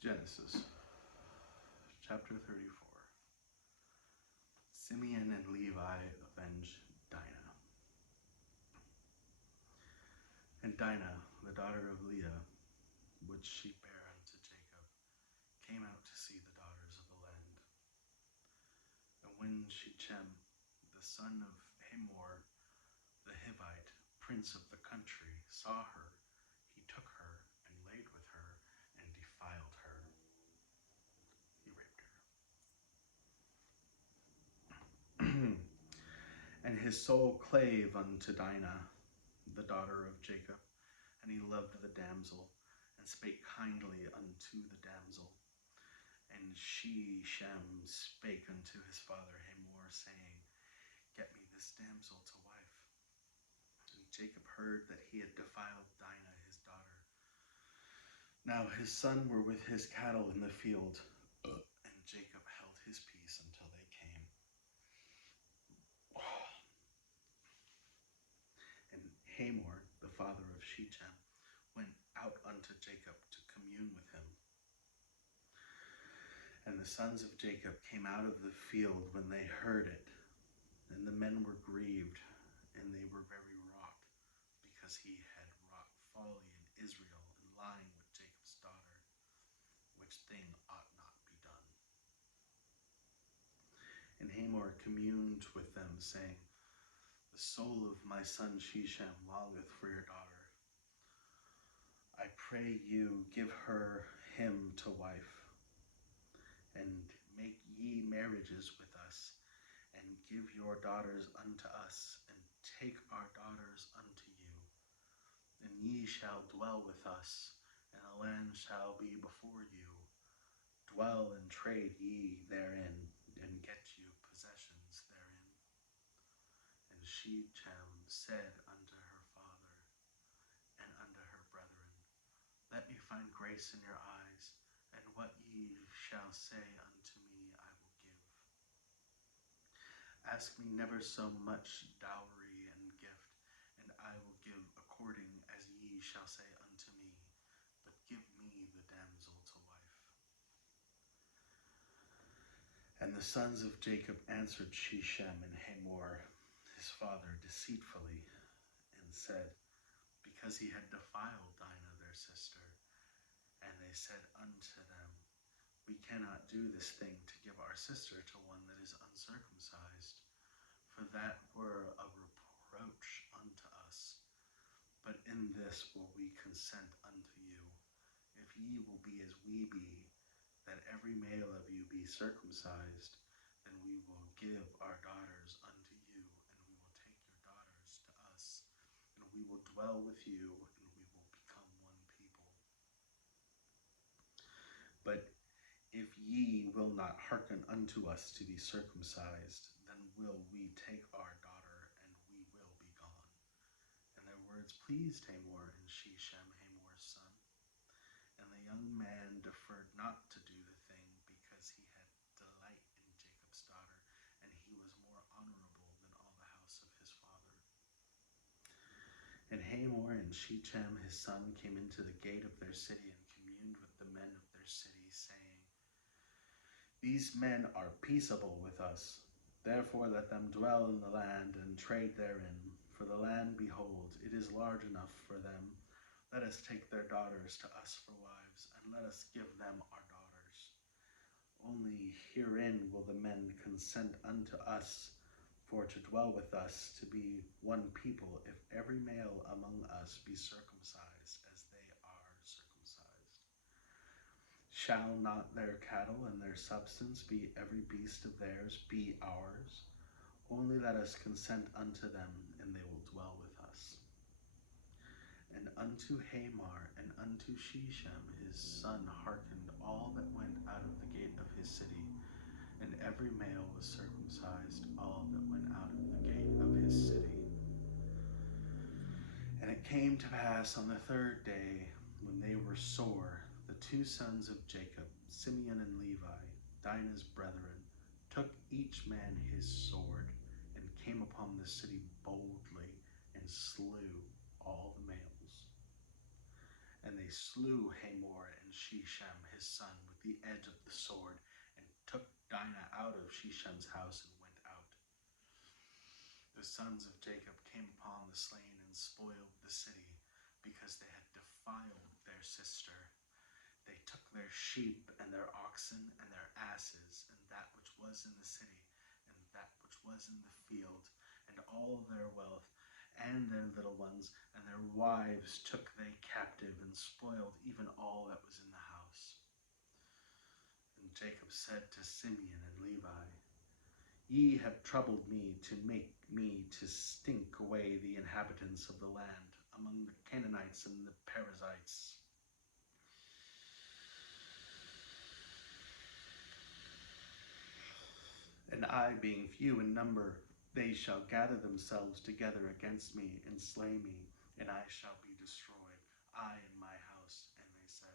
Genesis chapter 34. Simeon and Levi avenge Dinah. And Dinah, the daughter of Leah, which she bare unto Jacob, came out to see the daughters of the land. And when Shechem, the son of Hamor, the Hivite, prince of the country, saw her, he took her and laid with her and defiled her. He raped her. And his soul clave unto Dinah, the daughter of Jacob, and he loved the damsel, and spake kindly unto the damsel. And Shechem spake unto his father Hamor, saying, Get me this damsel to wife. And Jacob heard that he had defiled Dinah his daughter. Now his son were with his cattle in the field, and Jacob held his peace until they came. And Hamor, the father of Shechem, went out unto Jacob to commune with him. And the sons of Jacob came out of the field when they heard it, and the men were grieved, and they were very wroth, because he had wrought folly in Israel, in lying with Jacob's daughter, which thing ought not be done. And Hamor communed with them, saying, The soul of my son Shechem longeth for your daughter. I pray you give her him to wife, and make ye marriages with us, and give your daughters unto us, and take our daughters unto you. And ye shall dwell with us, and the land shall be before you. Dwell and trade ye therein, and get you possessions therein. And Shechem said unto her father and unto her brethren, Let me find grace in your eyes, and what ye shall say unto me I will give. Ask me never so much dowry and gift, and I will give according as ye shall say unto me, but give me the damsel to wife. And the sons of Jacob answered Shechem and Hamor, his father, deceitfully, and said, Because he had defiled Dinah their sister. And they said unto them, We cannot do this thing to give our sister to one that is uncircumcised, for that were a reproach unto us. But in this will we consent unto you, if ye will be as we be, that every male of you be circumcised, then we will give our daughters unto you, and we will take your daughters to us, and we will dwell with you, and we will become one people. But if ye will not hearken unto us to be circumcised, then will we take our daughter, and we will be gone. And their words pleased Hamor and Shechem, Hamor's son. And the young man deferred not to do the thing, because he had delight in Jacob's daughter, and he was more honorable than all the house of his father. And Hamor and Shechem his son came into the gate of their city, and communed with the men of their city, saying, These men are peaceable with us. Therefore let them dwell in the land, and trade therein. For the land, behold, it is large enough for them. Let us take their daughters to us for wives, and let us give them our daughters. Only herein will the men consent unto us, for to dwell with us, to be one people, if every male among us be circumcised, as they are circumcised. Shall not their cattle and their substance be every beast of theirs be ours? Only let us consent unto them, and they will dwell with us. And unto Hamor and unto Shechem his son hearkened all that went out of the gate of his city, and every male was circumcised, all that went out of the gate of his city. And it came to pass on the third day, when they were sore, the two sons of Jacob, Simeon and Levi, Dinah's brethren, took each man his sword, and came upon the city boldly, and slew all the males. And they slew Hamor and Shechem his son with the edge of the sword, and took Dinah out of Shechem's house and went out. The sons of Jacob came upon the slain and spoiled the city, because they had defiled their sister. They took their sheep and their oxen and their asses, and that which was in the city, and that which was in the field, and all their wealth, and their little ones, and their wives took they captive, and spoiled even all that was in the house. And Jacob said to Simeon and Levi, Ye have troubled me to make me to stink away the inhabitants of the land among the Canaanites and the Perizzites. And I, being few in number, they shall gather themselves together against me and slay me, and I shall be destroyed, I and my house. And they said,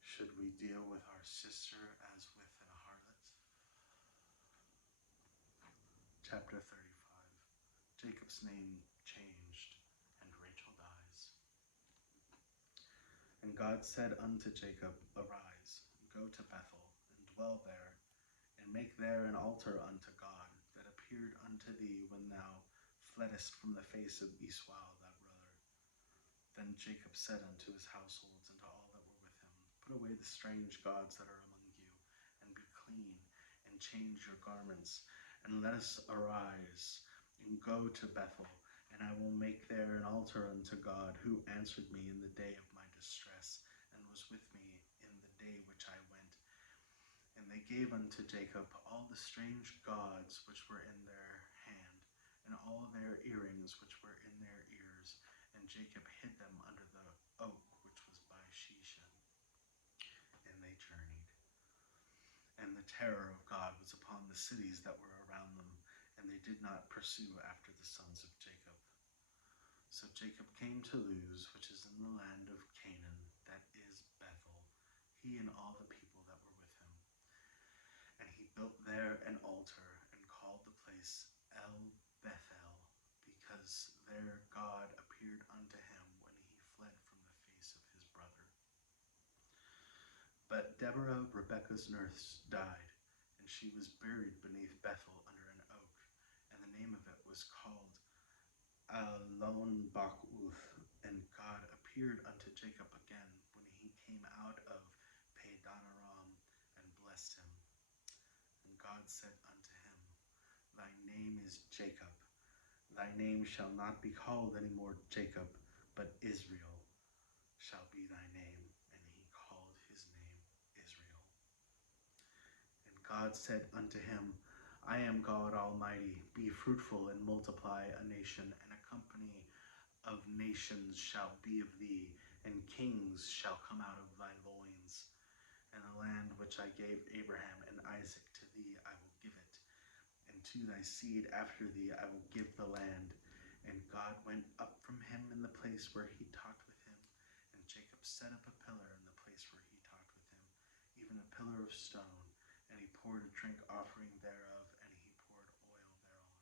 Should we deal with our sister as with an harlot? Chapter 35. Jacob's name changed, and Rachel dies. And God said unto Jacob, Arise, go to Bethel, and dwell there, and make there an altar unto God, that appeared unto thee when thou fleddest from the face of Esau thy brother. Then Jacob said unto his households and to all that were with him, Put away the strange gods that are among you, and be clean, and change your garments, and let us arise, and go to Bethel, and I will make there an altar unto God, who answered me in the day of my distress, and was with me in the day which I went. And they gave unto Jacob all the strange gods which were in their hand, and all their earrings which were in their ears, and Jacob hid them under the oak which was by Shechem. And they journeyed. And the terror of God was upon the cities that were around them, and they did not pursue after the sons of Jacob. So Jacob came to Luz, which is in the land of Canaan, that is Bethel, he and all the people that were with him. And he built there an altar, and called the place El Bethel, because there God appeared unto him when he fled from the face of his brother. But Deborah, Rebekah's nurse, died, and she was buried beneath Bethel under an oak, and the name of it was called Alon Bachuth. And God appeared unto Jacob again when he came out of Padan-aram, and blessed him. And God said unto him, Thy name is Jacob. Thy name shall not be called any more Jacob, but Israel shall be thy name. And he called his name Israel. And God said unto him, I am God Almighty. Be fruitful and multiply a nation, and a company of nations shall be of thee, and kings shall come out of thy loins. And the land which I gave Abraham and Isaac to thee I will give it, and to thy seed after thee I will give the land. And God went up from him in the place where he talked with him, and Jacob set up a pillar in the place where he talked with him, even a pillar of stone, and he poured a drink offering thereof, and he poured oil thereon.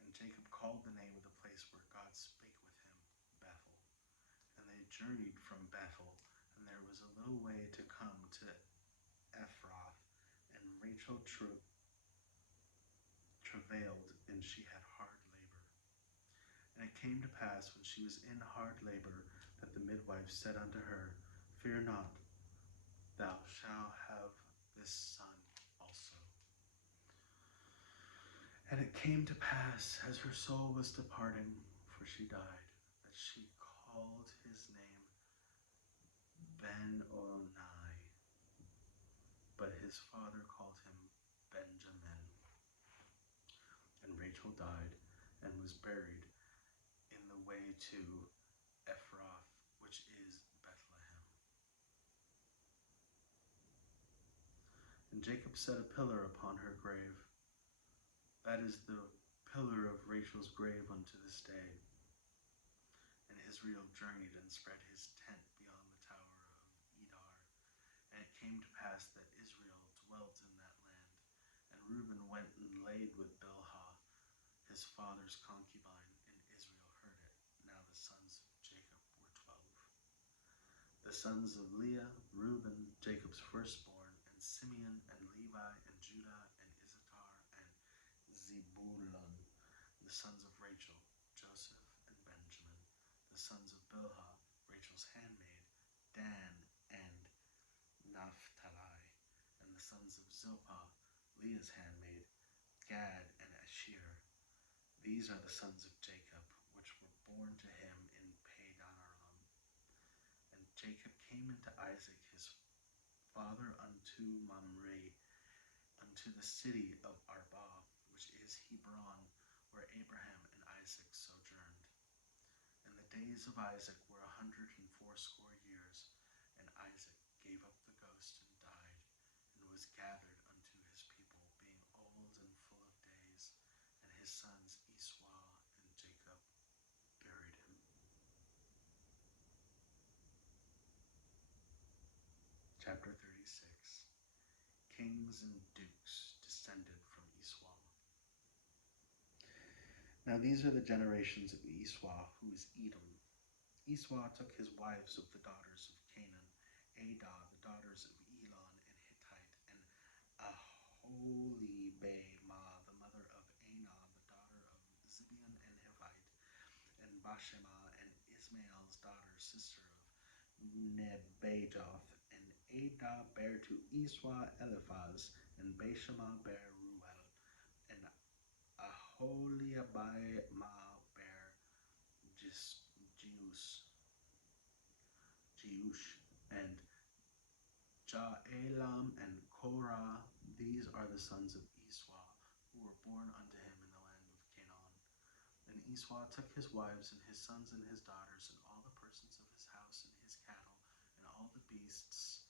And Jacob called the name of the place where God spake with him, Bethel. And they journeyed from Bethel, and there was a little way to come to Ephrath, and Rachel travailed, and she had hard labor. And it came to pass, when she was in hard labor, that the midwife said unto her, Fear not, thou shalt have this son also. And it came to pass, as her soul was departing, for she died, that she called his name Ben-Onai, but his father called him Benjamin. And Rachel died, and was buried in the way to Ephrath, which is Bethlehem. And Jacob set a pillar upon her grave. That is the pillar of Rachel's grave unto this day. And Israel journeyed and spread his tent beyond the tower of Edar. And it came to pass that Israel dwelt in that land. And Reuben went and laid with Bilhah, his father's concubine, and Israel heard it. Now the sons of Jacob were 12. The sons of Leah, Reuben, Jacob's firstborn, and Simeon, and Levi, and Judah, and Issachar, and Zebulun. The sons of Rachel, Joseph, and Benjamin. The sons of Bilhah, Rachel's handmaid, Dan, and Naphtali. And the sons of Zilpah, Leah's handmaid, Gad, and Asher. These are the sons of Jacob, which were born to him in Padanaram. And Jacob came into Isaac his father unto Mamre, unto the city of Arba, which is Hebron, where Abraham and Isaac sojourned. And the days of Isaac were 180 years, and Isaac gave up the ghost and died, and was gathered unto his people, being old and full of days, and his sons Esau and Jacob buried him. Chapter 36. Kings and dukes descended from Esau. Now these are the generations of Esau, who is Edom. Esau took his wives of the daughters of Canaan, Adah, the daughters of Elon and Hittite, and Aholibamah, the mother of Anah, the daughter of Zibeon and Hivite, and Bashemah, and Ismael's daughter, sister of Nebajoth. And Adah bare to Esau Eliphaz, and Bashemah bare Ruel, and Aholibamah bare Jeush, and Jaalam, and Korah. These are the sons of Esau, who were born unto him in the land of Canaan. And Esau took his wives, and his sons, and his daughters, and all the persons of his house, and his cattle, and all the beasts,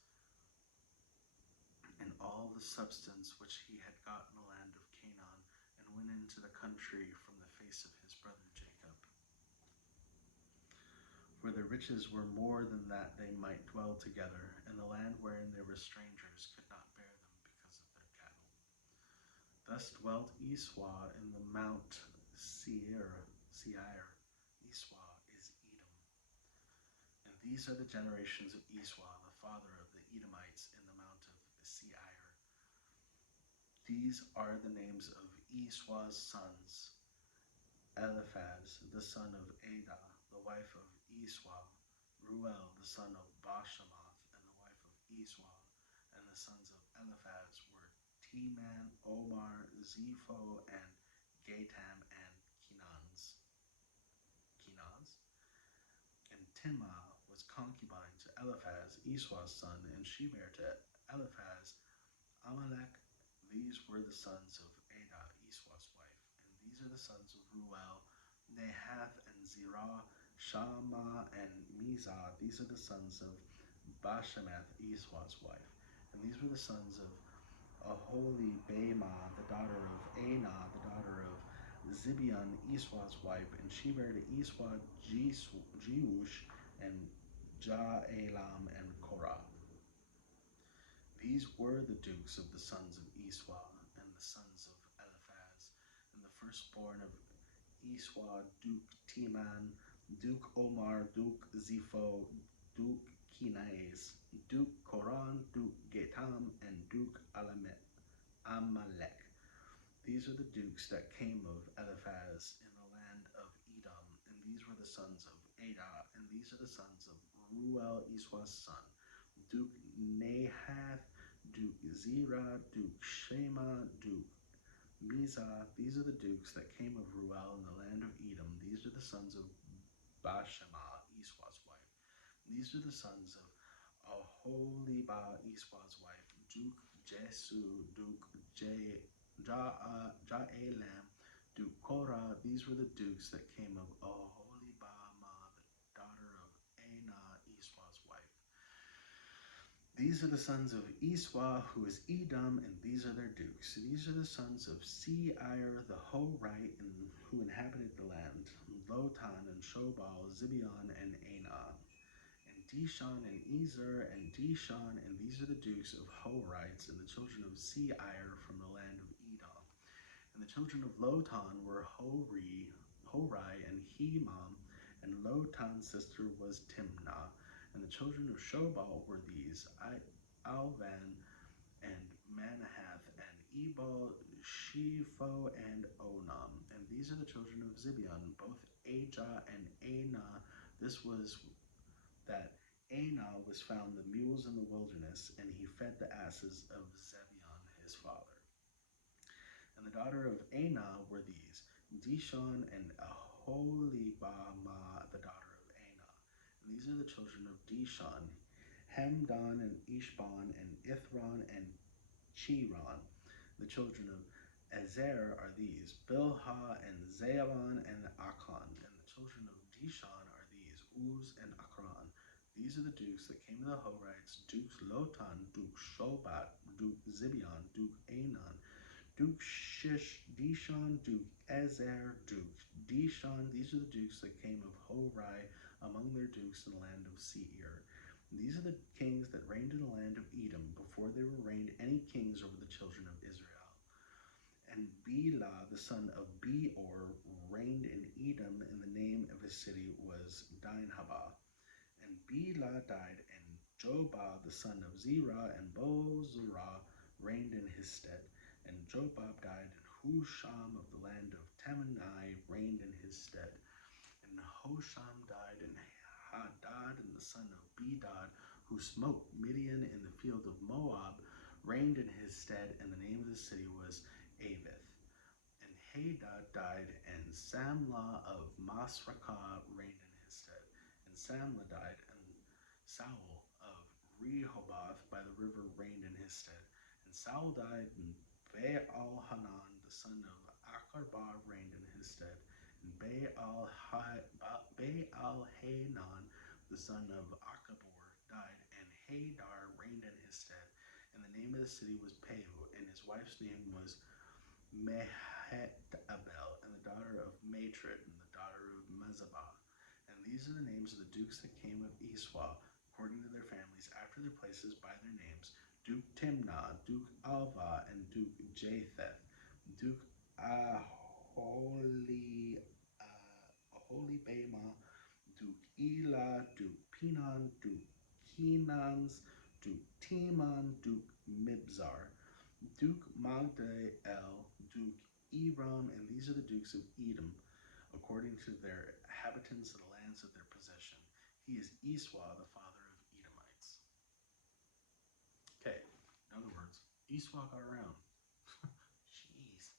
and all the substance which he had got in the land of Canaan, and went into the country from the face of his brother Jacob. For their riches were more than that they might dwell together, and the land wherein they were strangers could not bear them because of their cattle. Thus dwelt Esau in the Mount Seir. Esau is Edom. And these are the generations of Esau, the father of the Edomites, in the Mount of Seir. These are the names of Esau's sons: Eliphaz, the son of Adah, the wife of Esau; Ruel, the son of Bashemath, and the wife of Esau. And the sons of Eliphaz were Teman, Omar, Zepho, and Gatam, and Kenaz. And Timnah was concubine to Eliphaz, Esau's son, and she bare to Eliphaz Amalek. These were the sons of Adah, Esau's wife. And these are the sons of Ruel: Nahath, and Zerah, Shammah, and Mizah. These are the sons of Bashemath, Esau's wife. And these were the sons of Aholibamah, the daughter of Anah, the daughter of Zibeon, Esau's wife. And she bare to Esau Jeush, and Jaalam, and Korah. These were the dukes of the sons of Esau, and the sons of Eliphaz. And the firstborn of Esau, Duke Teman, Duke Omar, Duke Zepho, Duke Kenaz, Duke Koran, Duke Gatam, and Duke Amalek. These are the dukes that came of Eliphaz in the land of Edom. And these were the sons of Adah. And these are the sons of Ruel, Esau's son: Duke Nahath, Duke Zerah, Duke Shema, Duke Mizah. These are the dukes that came of Ruel in the land of Edom. These are the sons of Bashemah, Esau's wife. These are the sons of Aholibah, Esau's wife: Duke Jesu, Duke Jaalam, Duke Korah. These were the dukes that came of Aholibamah, the daughter of Anah, Esau's wife. These are the sons of Esau, who is Edom, and these are their dukes. These are the sons of Seir the Horite, who inhabited the land: Lotan, and Shobal, Zibeon, and Anah, and Dishon, and Ezer, and Dishon. And these are the dukes of Horites, and the children of Seir from the land of Edom. And the children of Lotan were Hori, and Hemam, and Lotan's sister was Timnah. And the children of Shobal were these: Alvan and Manahath and Ebal, Shepho and Onam. And these are the children of Zibeon, both Ajah and Anah. This was that Anah was found the mules in the wilderness, and he fed the asses of Zebeon his father. And the daughter of Anah were these: Dishon and Aholibamah, the daughter of Anah. And these are the children of Dishon: Hemdan and Ishban and Ithron and Chiron. The children of Ezer are these: Bilhah and Zaaban and Akan. And the children of Dishon are these: Uz and Akron. These are the dukes that came to the Horites: Duke Lotan, Duke Shobat, Duke Zibeon, Duke Anon, Duke Dishon, Duke Ezer, Duke Dishon. These are the dukes that came of Horai among their dukes in the land of Seir. These are the kings that reigned in the land of Edom before there were reigned any kings over the children of Israel. And Bela, the son of Beor, reigned in Edom, and the name of his city was Dinhabah. And Bela died, and Jobab, the son of Zerah, and Bozrah reigned in his stead. And Jobab died, and Husham of the land of Temanai reigned in his stead. And Hosham died, and Hadad, and the son of Bedad, who smote Midian in the field of Moab, reigned in his stead, and the name of the city was Avith. And Hadad died, and Samlah of Masrakah reigned in his stead. And Samlah died, and Saul of Rehoboth by the river reigned in his stead. And Saul died, and Baal-Hanan, the son of Acharbah, reigned in his stead. And Baal-Hanan, the son of Achbor, died, and Hadar reigned in his stead. And the name of the city was Pehu, and his wife's name was Mehetabel, and the daughter of Matred, and the daughter of Mezabah. And these are the names of the dukes that came of Esau, according to their families, after their places by their names: Duke Timnah, Duke Alva, and Duke Japheth, Duke Aholibamah, Duke Elah, Duke Pinon, Duke Kenans, Duke Teman, Duke Mibzar, Duke Magdael, Duke Eram. And these are the dukes of Edom, according to their inhabitants of the lands of their possession. He is Esau, the father of Edomites. Okay, in other words, Esau got around. Jeez.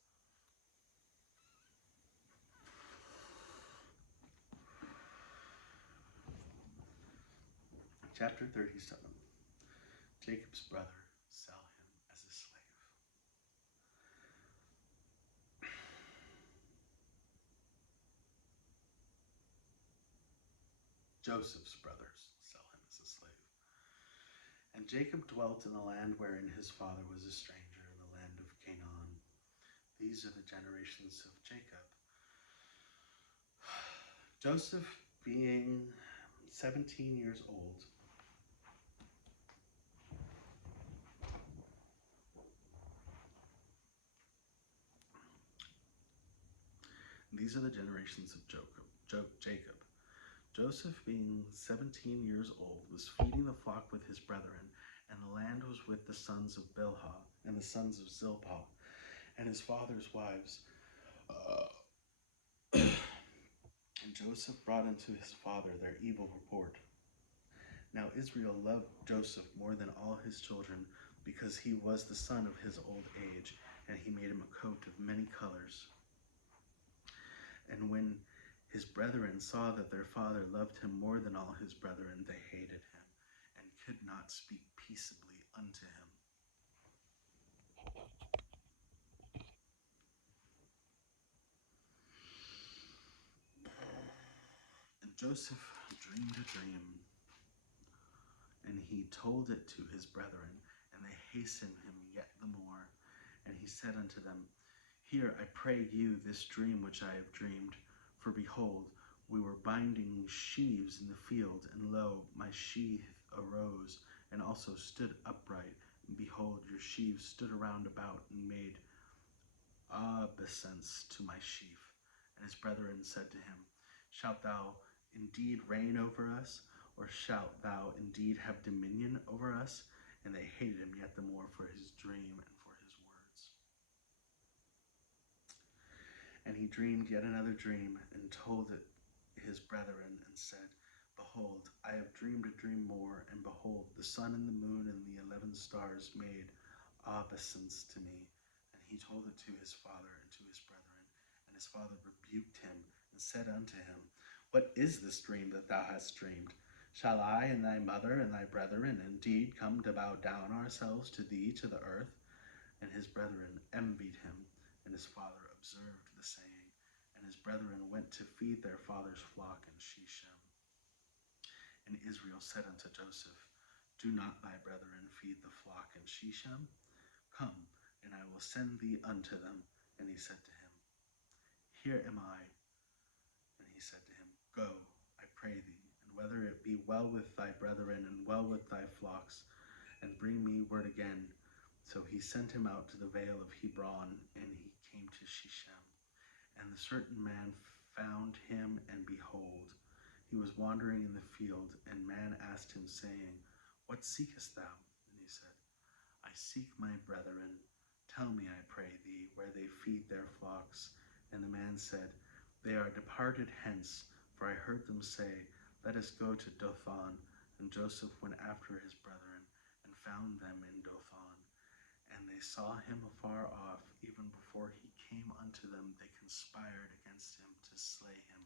Chapter 37. Jacob's brother sell him as a slave. Joseph's brothers sell him as a slave. And Jacob dwelt in the land wherein his father was a stranger, in the land of Canaan. These are the generations of Jacob. Joseph, being 17 years old, these are the generations of Jacob. Joseph, being 17 years old, was feeding the flock with his brethren, and the land was with the sons of Bilhah and the sons of Zilpah, and his father's wives. And Joseph brought unto his father their evil report. Now Israel loved Joseph more than all his children, because he was the son of his old age, and he made him a coat of many colors. And when his brethren saw that their father loved him more than all his brethren, they hated him, and could not speak peaceably unto him. And Joseph dreamed a dream, and he told it to his brethren, and they hastened him yet the more. And he said unto them, Hear, I pray you, this dream which I have dreamed. For behold, we were binding sheaves in the field, and lo, my sheaf arose, and also stood upright. And behold, your sheaves stood around about, and made obeisance to my sheaf. And his brethren said to him, Shalt thou indeed reign over us? or shalt thou indeed have dominion over us? And they hated him yet the more for his dream and for his words. And he dreamed yet another dream, and told it his brethren, and said, Behold, I have dreamed a dream more, and behold, the sun and the moon and the 11 stars made obeisance to me. And he told it to his father and to his brethren. And his father rebuked him, and said unto him, What is this dream that thou hast dreamed? Shall I and thy mother and thy brethren indeed come to bow down ourselves to thee to the earth? And his brethren envied him, and his father observed the saying. And his brethren went to feed their father's flock in Shechem. And Israel said unto Joseph, Do not thy brethren feed the flock in Shechem? Come, and I will send thee unto them. And he said to him, Here am I. And he said to him, Go, I pray thee, and whether it be well with thy brethren and well with thy flocks, and bring me word again. So he sent him out to the vale of Hebron, and he came to Shechem. And the certain man found him, and behold, he was wandering in the field, and man asked him, saying, What seekest thou? And he said, I seek my brethren. Tell me, I pray thee, where they feed their flocks. And the man said, They are departed hence, for I heard them say, Let us go to Dothan. And Joseph went after his brethren, and found them in Dothan. And they saw him afar off. Even before he came unto them, they conspired against him to slay him.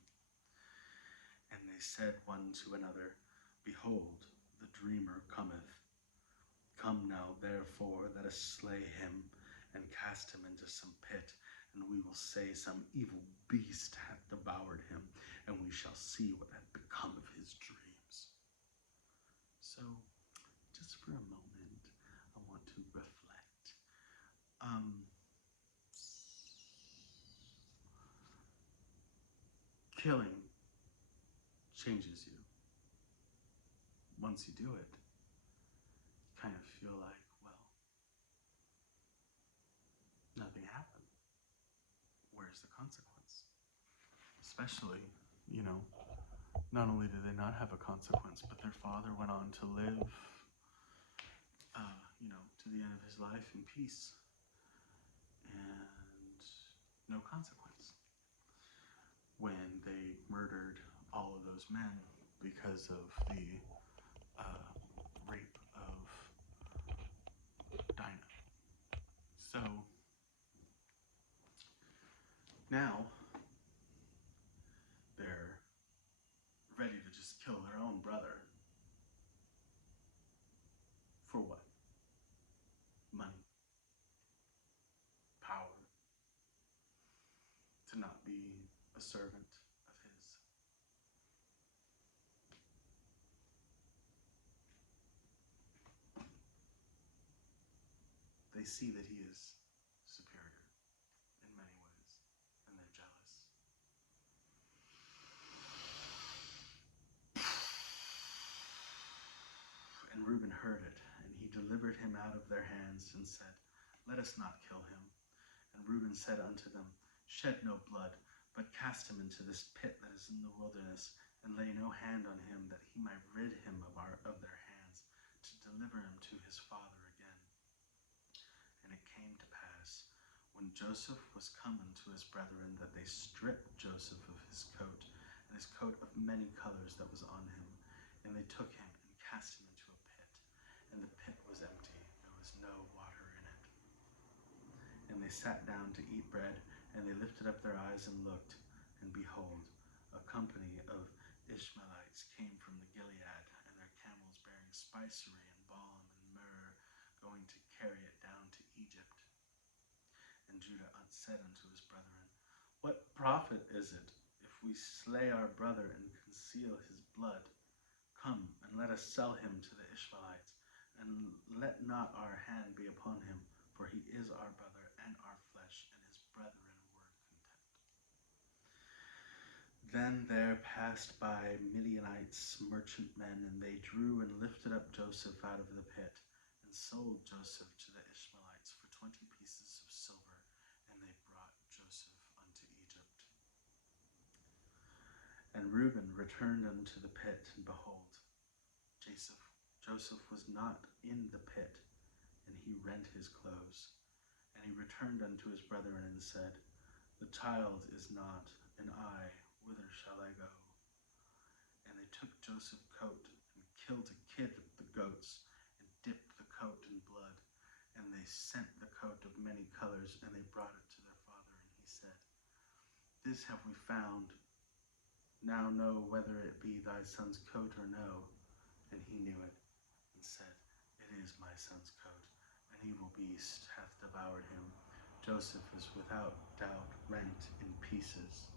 And they said one to another, Behold, the dreamer cometh. Come now, therefore, let us slay him, and cast him into some pit, and we will say some evil beast hath devoured him, and we shall see what hath become of his dreams. So, just for a moment, I want to reflect. Killing changes you. Once you do it, you kind of feel like, well, nothing happened. Where's the consequence? Especially, not only did they not have a consequence, but their father went on to live, to the end of his life in peace and no consequence. When they murdered all of those men because of the rape of Dinah. So now they're ready to just kill their own brother. For what? Money. Power. To not be a servant of his. They see that he is superior in many ways, and they're jealous. And Reuben heard it, and he delivered him out of their hands, and said, Let us not kill him. And Reuben said unto them, Shed no blood, but cast him into this pit that is in the wilderness, and lay no hand on him, that he might rid him of their hands, to deliver him to his father again. And it came to pass, when Joseph was come unto his brethren, that they stripped Joseph of his coat, and his coat of many colors that was on him. And they took him and cast him into a pit, and the pit was empty, there was no water in it. And they sat down to eat bread, and they lifted up their eyes and looked, and behold, a company of Ishmaelites came from the Gilead, and their camels bearing spicery and balm and myrrh, going to carry it down to Egypt. And Judah said unto his brethren, What profit is it if we slay our brother and conceal his blood? Come, and let us sell him to the Ishmaelites, and let not our hand be upon him, for he is our brother and our flesh, and his brethren were content. Then there passed by Midianites, merchantmen, and they drew and lifted up Joseph out of the pit, and sold Joseph to the Ishmaelites for 20 pieces of silver, and they brought Joseph unto Egypt. And Reuben returned unto the pit, and behold, Joseph was not in the pit, and he rent his clothes. And he returned unto his brethren and said, The child is not, and I, whither shall I go? And they took Joseph's coat and killed a kid of the goats and dipped the coat in blood. And they sent the coat of many colors, and they brought it to their father. And he said, This have we found. Now know whether it be thy son's coat or no. And he knew it, and said, It is my son's coat. An evil beast hath devoured him. Joseph is without doubt rent in pieces.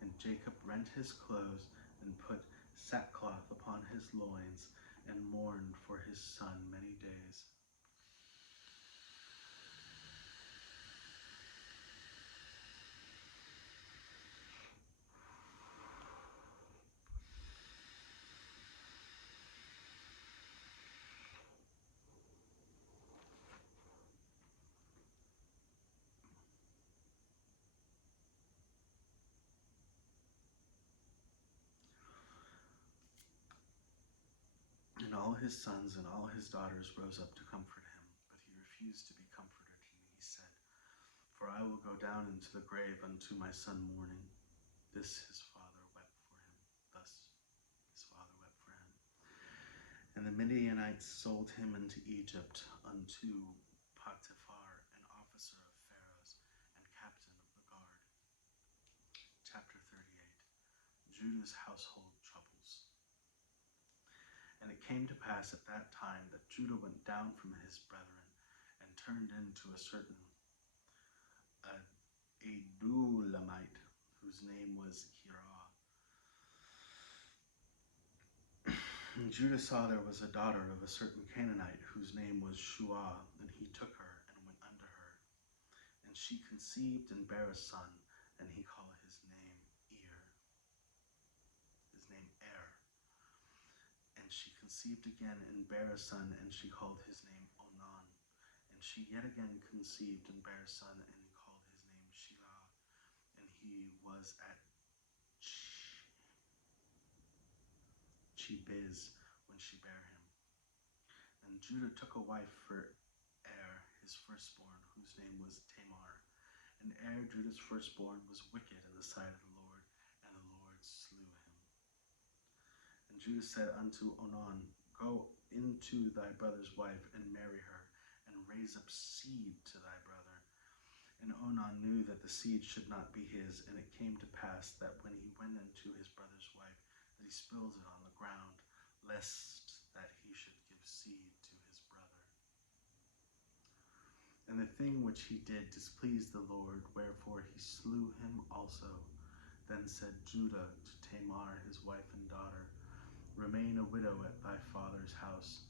And Jacob rent his clothes and put sackcloth upon his loins and mourned for his son many days. And all his sons and all his daughters rose up to comfort him, but he refused to be comforted. And he said, For I will go down into the grave unto my son mourning. This his father wept for him. Thus his father wept for him. And the Midianites sold him into Egypt unto Potiphar, an officer of Pharaoh's and captain of the guard. Chapter 38. Judah's household troubles. And it came to pass at that time that Judah went down from his brethren and turned into a certain Adulamite, whose name was Hirah. And Judah saw there was a daughter of a certain Canaanite, whose name was Shua, and he took her and went unto her. And she conceived and bare a son, and he called his name Er. And she conceived again and bare a son, and she called his name Onan. And she yet again conceived and bare a son, and he called his name Shelah. And he was at Chebiz when she bare him. And Judah took a wife for his firstborn, whose name was Tamar. And Judah's firstborn, was wicked in the sight of the Lord, and the Lord slew him. And Judah said unto Onan, Go into thy brother's wife, and marry her, and raise up seed to thy brother. And Onan knew that the seed should not be his, and it came to pass that when he went into his brother's wife, that he spilled it on the ground, lest that he should give seed to his brother. And the thing which he did displeased the Lord, wherefore he slew him also. Then said Judah to Tamar, his wife and daughter, Remain a widow at thy father's house,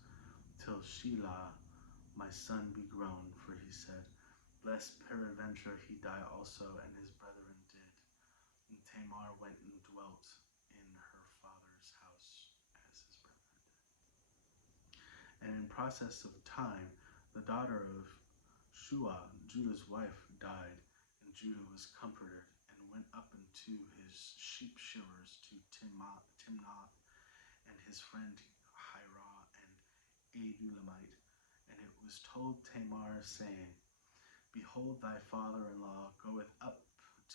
till Shelah my son be grown. For he said, Lest peradventure he die also, and his brethren did. And Tamar went and dwelt in her father's house, as his brethren did. And in process of time, the daughter of Shua, Judah's wife, died, and Judah was comforted, and went up unto his sheep shearers to Timnath, and his friend Hirah, and Adulamite. And it was told Tamar, saying, Behold, thy father-in-law goeth up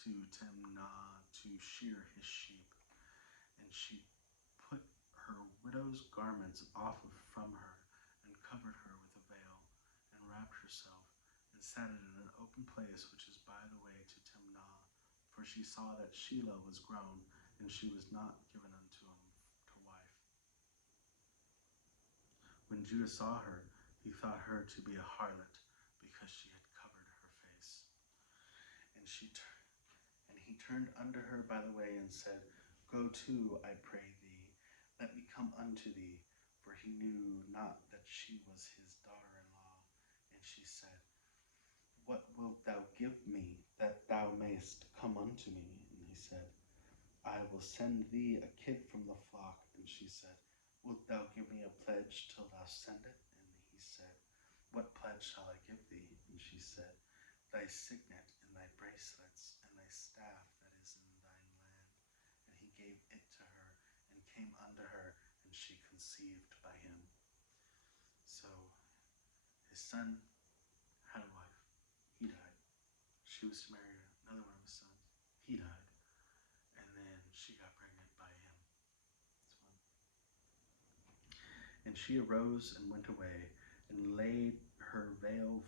to Timnah to shear his sheep. And she put her widow's garments off from her, and covered her with a veil, and wrapped herself, and sat in an open place which is by the way to Timnah. For she saw that Shelah was grown, and she was not given unto him to wife. When Judah saw her, he thought her to be a harlot, because she had covered her face. And he turned unto her by the way, and said, Go to, I pray thee, let me come unto thee. For he knew not that she was his daughter-in-law. And she said, What wilt thou give me, that thou mayest come unto me? And he said, I will send thee a kid from the flock. And she said, Wilt thou give me a pledge till thou send it? And he said, What pledge shall I give thee? And she said, Thy signet and thy bracelets, and thy staff that is in thine land. deceived by him. So his son had a wife. He died. She was to marry another one of his sons. He died. And then she got pregnant by him. That's one. And she arose and went away and laid by her veil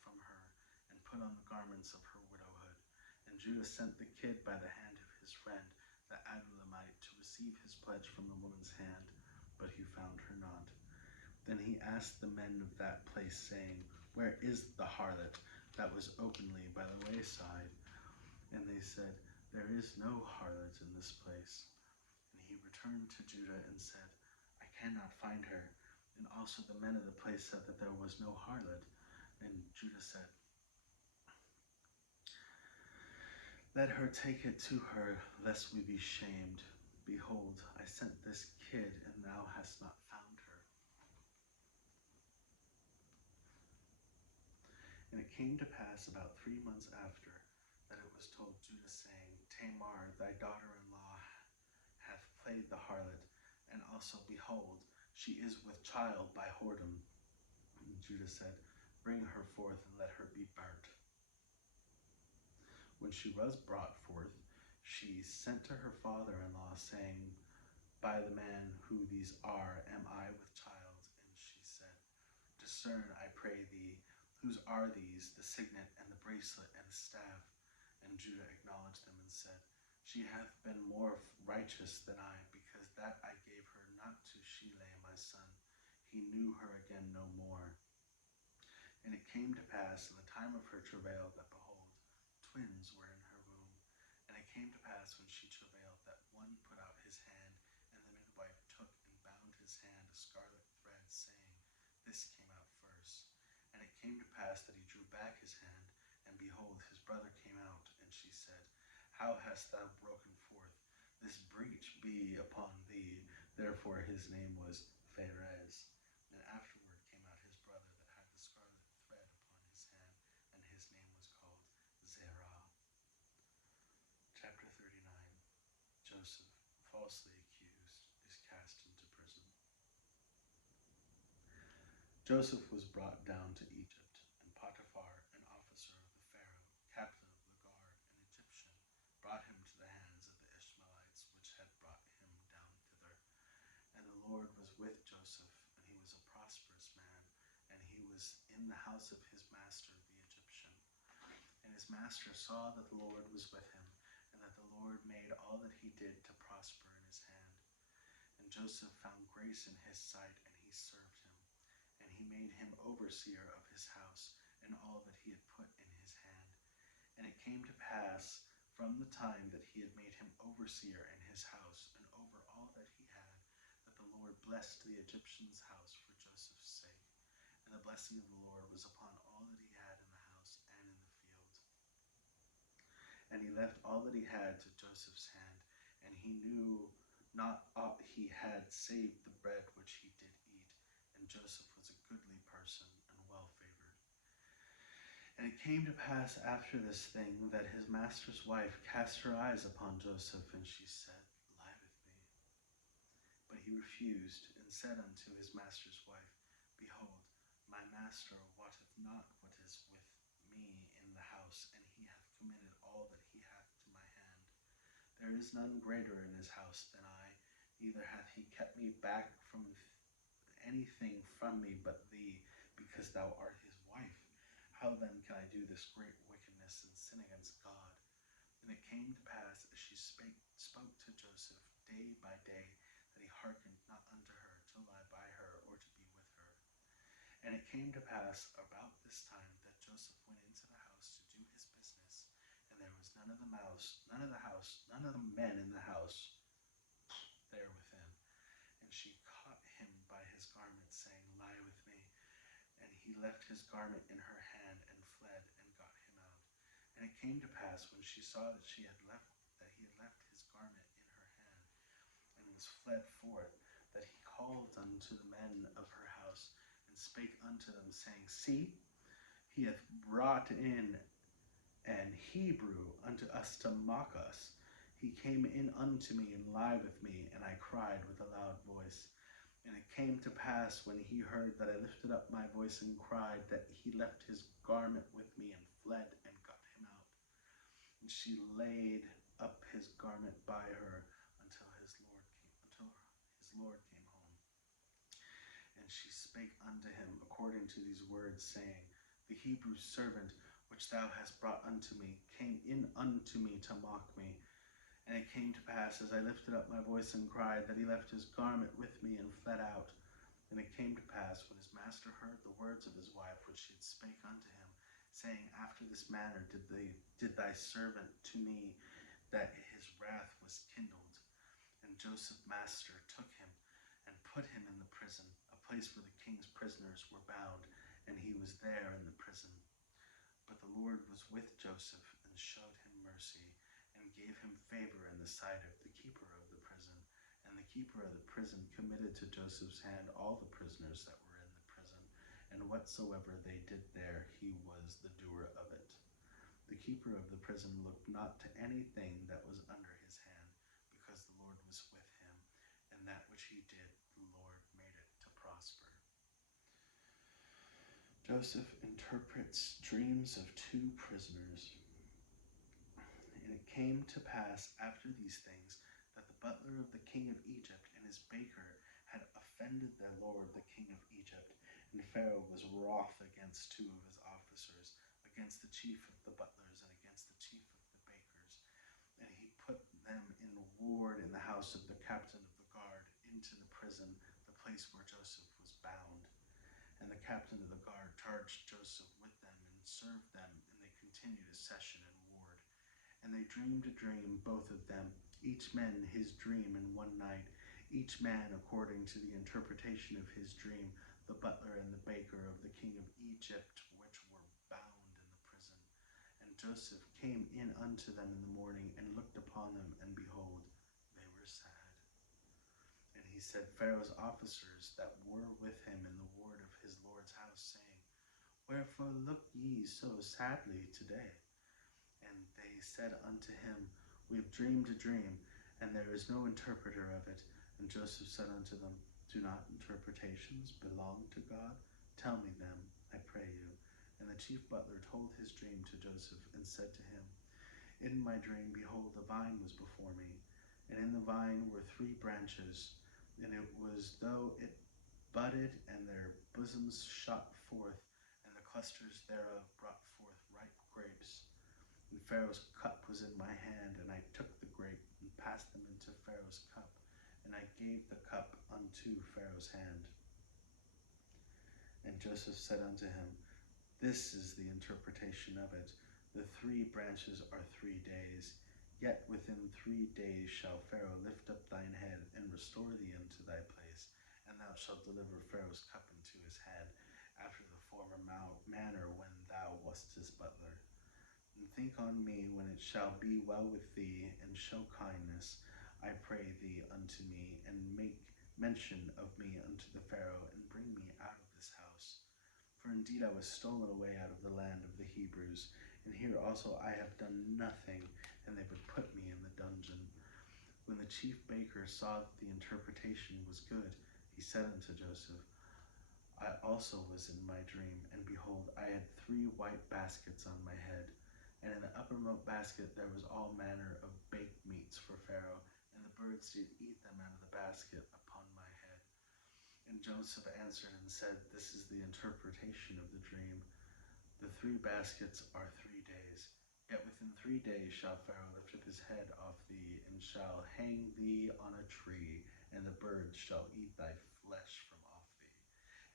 from her and put on the garments of her widowhood. And Judah sent the kid by the hand of his friend, the Adullamite, to receive his pledge from the woman's hand, but he found her not. Then he asked the men of that place, saying, Where is the harlot that was openly by the wayside? And they said, There is no harlot in this place. And he returned to Judah and said, I cannot find her. And also the men of the place said that there was no harlot. And Judah said, Let her take it to her, lest we be shamed. Behold, I sent this kid, and thou hast not found her. And it came to pass about 3 months after that it was told Judah, saying, Tamar, thy daughter-in-law, hath played the harlot, and also, behold, she is with child by whoredom. And Judah said, Bring her forth, and let her be burnt. When she was brought forth, she sent to her father-in-law, saying, By the man who these are, am I with child? And she said, Discern, I pray thee, whose are these, the signet, and the bracelet, and the staff? And Judah acknowledged them and said, She hath been more righteous than I, because that I gave her not to Shileh my son. He knew her again no more. And it came to pass in the time of her travail that, behold, twins were in her womb. And it came to pass when she travailed that one put out his hand, and the midwife took and bound his hand a scarlet thread, saying, This came out first. And it came to pass that he drew back his hand, and behold, his brother came out. And she said, How hast thou broken forth? This breach be upon thee. Therefore his name was Pharez. And afterward came out his brother that had the scarlet thread upon his hand, and his name was called Zerah. Chapter 39. Joseph, falsely accused, is cast into prison. Joseph was brought down to Egypt, and Potiphar, an officer of the Pharaoh, captain of the guard, an Egyptian, brought him to the hands of the Ishmaelites, which had brought him down thither. And the Lord was with Joseph, and he was a prosperous man, and he was in the house of his master, the Egyptian. And his master saw that the Lord was with him, and that the Lord made all that he did to prosper in his hand. And Joseph found grace in his sight, and he served him. And he made him overseer of his house, and all that he had put in his hand. And it came to pass, from the time that he had made him overseer in his house, and over all that he had, that the Lord blessed the Egyptian's house for Joseph's sake. And the blessing of the Lord was upon all that he had in the house and in the field. And he left all that he had to Joseph's hand, and he knew not aught he had save the bread which he did eat. And Joseph was a goodly person and well favored. And it came to pass after this thing that his master's wife cast her eyes upon Joseph, and she said, Lie with me. But he refused, and said unto his master's wife, Behold, my master wotteth not what is with me in the house, and he hath committed all that he hath to my hand. There is none greater in his house than I, neither hath he kept me back from anything from me but thee, because thou art his wife. How then can I do this great wickedness and sin against God? And it came to pass, as she spoke to Joseph day by day, that he hearkened not unto her to lie by her or to be with her. And it came to pass about this time that Joseph went into the house to do his business, and there was none of the men in the house there within. And she caught him by his garment, saying, Lie with me. And he left his garment in her hand, and fled, and got him out. And it came to pass, when she saw that he had left his garment in her hand, and was fled forth, that he called unto the men of her house, and spake unto them, saying, See, he hath brought in an Hebrew unto us to mock us. He came in unto me and lay with me, and I cried with a loud voice. And it came to pass, when he heard that I lifted up my voice and cried, that he left his garment with me and fled and got him out. And she laid up his garment by her until his Lord came home. And she spake unto him according to these words, saying, The Hebrew servant which thou hast brought unto me came in unto me to mock me. And it came to pass, as I lifted up my voice and cried, that he left his garment with me and fled out. And it came to pass, when his master heard the words of his wife, which she had spake unto him, saying, After this manner did thy servant to me, that his wrath was kindled. And Joseph master took him and put him in the prison, a place where the king's prisoners were bound, and he was there in the prison. But the Lord was with Joseph, and showed him mercy, and gave him favor in the sight of the keeper of the prison. And the keeper of the prison committed to Joseph's hand all the prisoners that were in the prison, and whatsoever they did there, he was the doer of it. The keeper of the prison looked not to anything that was under his hand, because the Lord was with him, and that which he did, the Lord made it to prosper. Joseph interprets dreams of two prisoners. And it came to pass after these things, that the butler of the king of Egypt and his baker had offended their lord the king of Egypt. And Pharaoh was wroth against two of his officers, against the chief of the butlers and against the chief of the bakers. And he put them in ward in the house of the captain of the guard, into the prison, the place where Joseph was bound. And the captain of the guard charged Joseph with them, and served them, and they continued a session in ward. And they dreamed a dream, both of them, each man his dream in one night, each man according to the interpretation of his dream, the butler and the baker of the king of Egypt, which were bound in the prison. And Joseph came in unto them in the morning, and looked upon them, and behold, they were sad. And he said, Pharaoh's officers that were with him in the ward of his lord's house, saying, Wherefore look ye so sadly today? And they said unto him, We have dreamed a dream, and there is no interpreter of it. And Joseph said unto them, Do not interpretations belong to God? Tell me them, I pray you. And the chief butler told his dream to Joseph, and said to him, In my dream, behold, a vine was before me, and in the vine were 3 branches, and it was though it budded, and their bosoms shot forth, and the clusters thereof brought forth ripe grapes. And Pharaoh's cup was in my hand, and I took the grape, and passed them into Pharaoh's cup, and I gave the cup unto Pharaoh's hand. And Joseph said unto him, This is the interpretation of it. The 3 branches are 3 days. Yet within 3 days shall Pharaoh lift up thine head, and restore thee into thy place, and thou shalt deliver Pharaoh's cup into his hand, after the former manner when thou wast his butler. And think on me when it shall be well with thee, and show kindness, I pray thee, unto me, and make mention of me unto the Pharaoh, and bring me out of this house. For indeed I was stolen away out of the land of the Hebrews, and here also I have done nothing, and they would put me in the dungeon. When the chief baker saw that the interpretation was good, he said unto Joseph, I also was in my dream, and behold, I had 3 white baskets on my head, and in the uppermost basket there was all manner of baked meats for Pharaoh, and the birds did eat them out of the basket upon my head. And Joseph answered and said, This is the interpretation of the dream. The 3 baskets are 3 days. Yet within 3 days shall Pharaoh lift up his head off thee, and shall hang thee on a tree, and the birds shall eat thy flesh from off thee.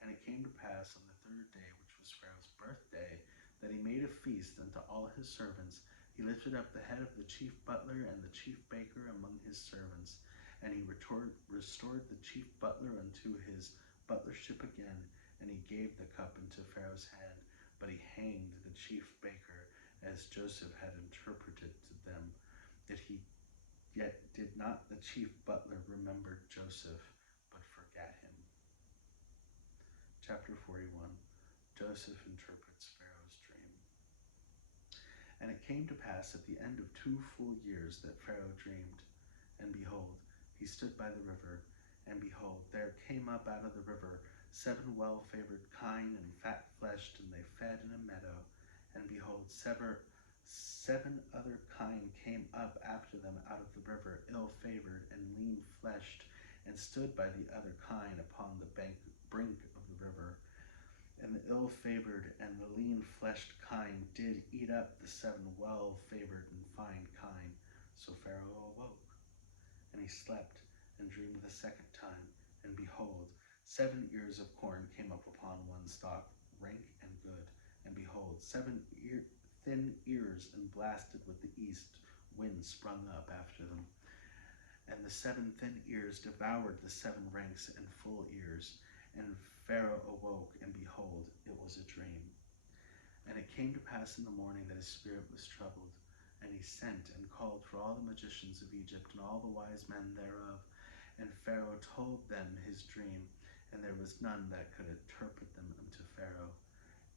And it came to pass on the 3rd day, which was Pharaoh's birthday, that he made a feast unto all his servants. He lifted up the head of the chief butler and the chief baker among his servants, and he restored the chief butler unto his butlership again, and he gave the cup into Pharaoh's hand. But he hanged the chief baker, as Joseph had interpreted to them. Yet did not the chief butler remember Joseph, but forgat him. Chapter 41. Joseph interprets Pharaoh's dream. And it came to pass at the end of 2 full years that Pharaoh dreamed. And behold, he stood by the river, and behold, there came up out of the river 7 well-favored kine and fat-fleshed, and they fed in a meadow. And behold, seven other kine came up after them out of the river, ill-favored and lean-fleshed, and stood by the other kine upon the brink of the river. And the ill-favored and the lean-fleshed kine did eat up the 7 well-favored and fine kine. So Pharaoh awoke, and he slept, and dreamed the second time. And behold, 7 ears of corn came up upon one stalk, rank and good. And behold, thin ears and blasted with the east wind sprung up after them. And the 7 thin ears devoured the 7 ranks and full ears. And Pharaoh awoke, and behold, it was a dream. And it came to pass in the morning that his spirit was troubled, and he sent and called for all the magicians of Egypt and all the wise men thereof. And Pharaoh told them his dream, and there was none that could interpret them unto Pharaoh.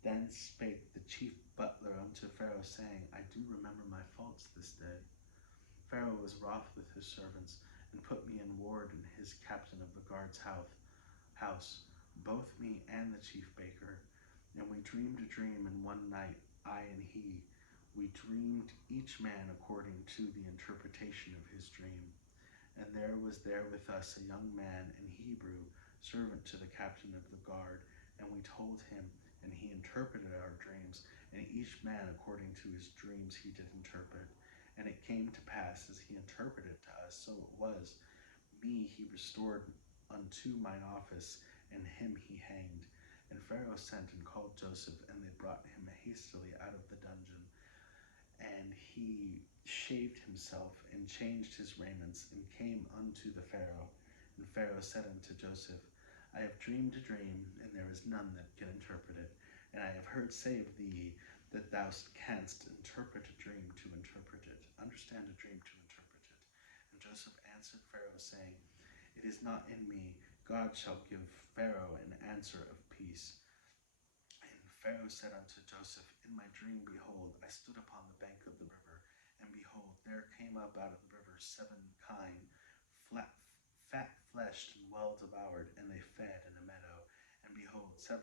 Then spake the chief butler unto Pharaoh, saying, I do remember my faults this day. Pharaoh was wroth with his servants, and put me in ward and his captain of the guard's house, both me and the chief baker. And we dreamed a dream in one night, I and he. We dreamed each man according to the interpretation of his dream. And there was there with us a young man, an Hebrew, servant to the captain of the guard. And we told him, and he interpreted our dreams, and each man according to his dreams he did interpret. And it came to pass, as he interpreted to us, so it was. Me he restored unto mine office, and him he hanged. And Pharaoh sent and called Joseph, and they brought him hastily out of the dungeon. And he shaved himself, and changed his raiments, and came unto the Pharaoh. And Pharaoh said unto Joseph, I have dreamed a dream, and there is none that can interpret it. And I have heard say of thee, that thou canst interpret a dream to interpret it, understand a dream to interpret it. And Joseph answered Pharaoh, saying, It is not in me. God shall give Pharaoh an answer of peace. And Pharaoh said unto Joseph, In my dream, behold, I stood upon the bank of the river, and behold, there came up out of the river 7 kine, fat-fleshed and well-devoured, and they fed in a meadow. And behold, 7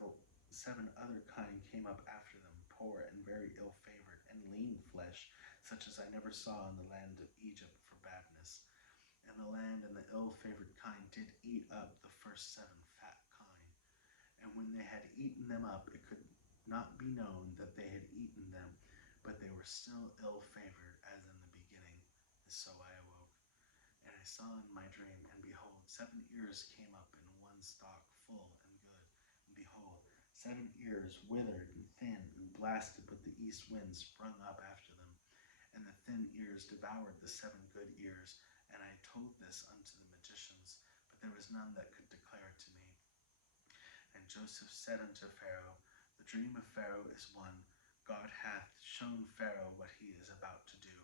other kine came up after them, poor and very ill-favored, and lean-fleshed, such as I never saw in the land of Egypt for badness. And the land and the ill-favored kine did eat up the first 7 fat kine. And when they had eaten them up, it could not be known that they had eaten them, but they were still ill-favored as in the beginning. And so I awoke. And I saw in my dream, and behold, 7 ears came up in one stalk, full and good. And behold, 7 ears withered and thin and blasted with the east wind sprung up after them. And the thin ears devoured the 7 good ears. And I told this unto the magicians, but there was none that could declare it to me. And Joseph said unto Pharaoh, The dream of Pharaoh is one. God hath shown Pharaoh what he is about to do.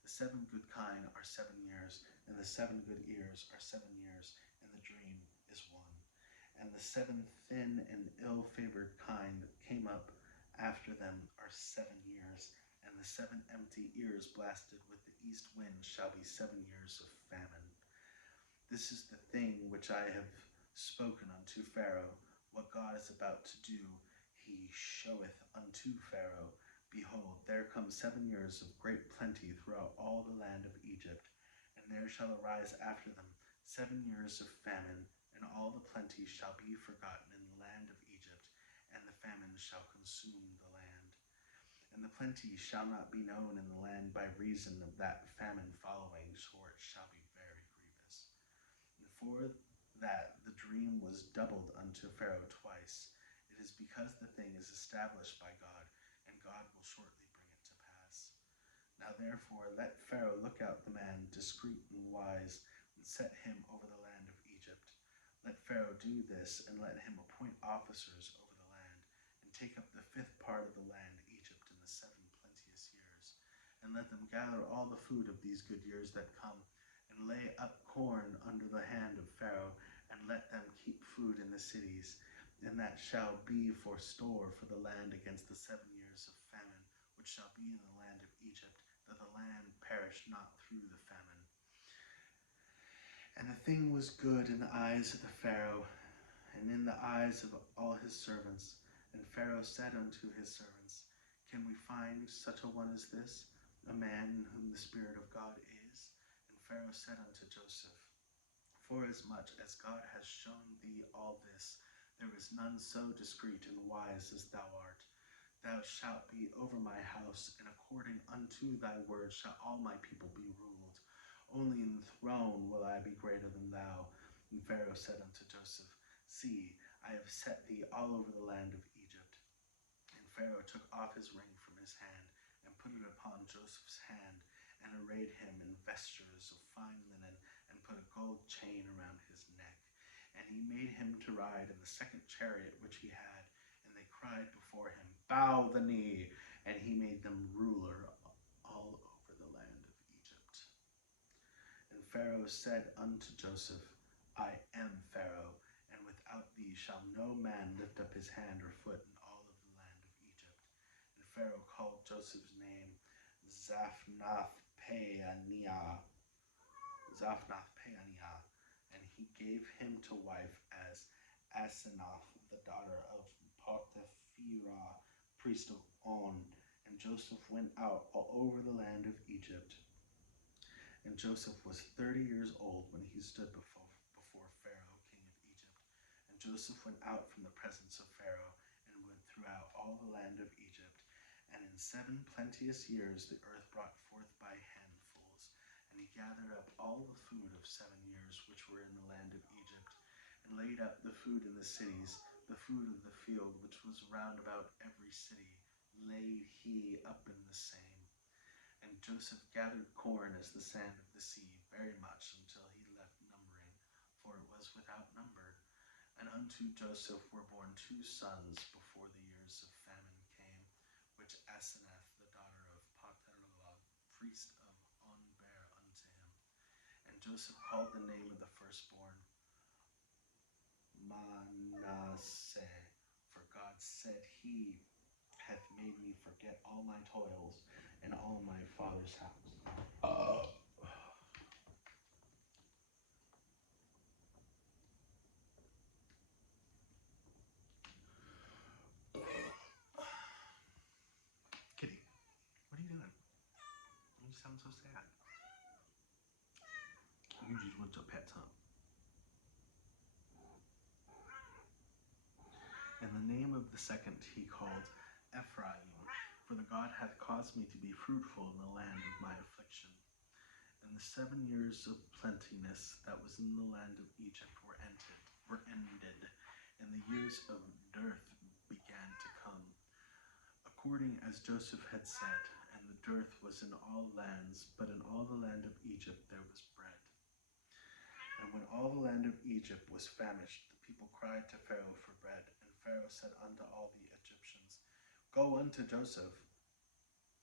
The 7 good kine are 7 years, and the 7 good ears are 7 years, and the dream is one. And the 7 thin and ill-favored kine that came up after them are 7 years, and the 7 empty ears blasted with the east wind shall be 7 years of famine. This is the thing which I have spoken unto Pharaoh. What God is about to do, he showeth unto Pharaoh. Behold, there come 7 years of great plenty throughout all the land of Egypt, and there shall arise after them 7 years of famine, and all the plenty shall be forgotten in the land of Egypt, and the famine shall consume the land. And the plenty shall not be known in the land by reason of that famine following, for it shall be very grievous. And for that the dream was doubled unto Pharaoh twice. It is because the thing is established by God, and God will shortly bring it to pass. Now therefore let Pharaoh look out the man discreet and wise, and set him over the land of Egypt. Let Pharaoh do this, and let him appoint officers over the land, and take up the 5th part of the land Egypt in the 7 plenteous years. And let them gather all the food of these good years that come, and lay up corn under the hand of Pharaoh, and let them keep food in the cities. And that shall be for store for the land against the 7 years of famine, which shall be in the land of land perished not through the famine. And the thing was good in the eyes of the Pharaoh, and in the eyes of all his servants. And Pharaoh said unto his servants, Can we find such a one as this, a man in whom the Spirit of God is? And Pharaoh said unto Joseph, Forasmuch as God has shown thee all this, there is none so discreet and wise as thou art. Thou shalt be over my house, and according unto thy word shall all my people be ruled. Only in the throne will I be greater than thou. And Pharaoh said unto Joseph, See, I have set thee all over the land of Egypt. And Pharaoh took off his ring from his hand, and put it upon Joseph's hand, and arrayed him in vestures of fine linen, and put a gold chain around his neck. And he made him to ride in the second chariot which he had, and they cried before him, Bow the knee! And he made them ruler all over the land of Egypt. And Pharaoh said unto Joseph, I am Pharaoh, and without thee shall no man lift up his hand or foot in all of the land of Egypt. And Pharaoh called Joseph's name Zaphnath-Paaneah, and he gave him to wife as Asenath, the daughter of Potiphera, priest of On. And Joseph went out all over the land of Egypt. And Joseph was 30 years old when he stood before Pharaoh, king of Egypt. And Joseph went out from the presence of Pharaoh, and went throughout all the land of Egypt. And in 7 plenteous years the earth brought forth by handfuls. And he gathered up all the food of 7 years which were in the land of Egypt, and laid up the food in the cities, the food of the field which was round about every city, laid he up in the same. And Joseph gathered corn as the sand of the sea, very much, until he left numbering, for it was without number. And unto Joseph were born 2 sons before the years of famine came, which Asenath, the daughter of Potiphera, priest of On, bare unto him. And Joseph called the name of the firstborn Manasseh, for God said, He hath made me forget all my toils and all my father's house. Kitty, what are you doing? You sound so sad. You just want your pets, huh? And the name of the second he called Ephraim, for the God hath caused me to be fruitful in the land of my affliction. And the 7 years of plenteousness that was in the land of Egypt were ended, and the years of dearth began to come, according as Joseph had said. And the dearth was in all lands, but in all the land of Egypt there was bread. And when all the land of Egypt was famished, the people cried to Pharaoh for bread. And Pharaoh said unto all the Egyptians, Go unto Joseph,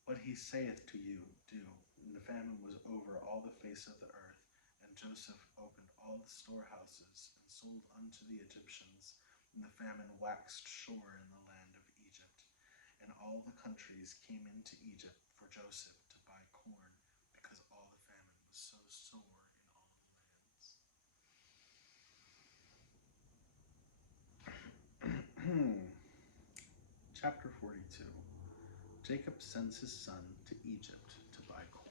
what he saith to you, do. And the famine was over all the face of the earth. And Joseph opened all the storehouses, and sold unto the Egyptians. And the famine waxed sore in the land of Egypt. And all the countries came into Egypt for Joseph to buy corn, because all the famine was so sore in all the lands. Chapter 42. Jacob sends his son to Egypt to buy corn.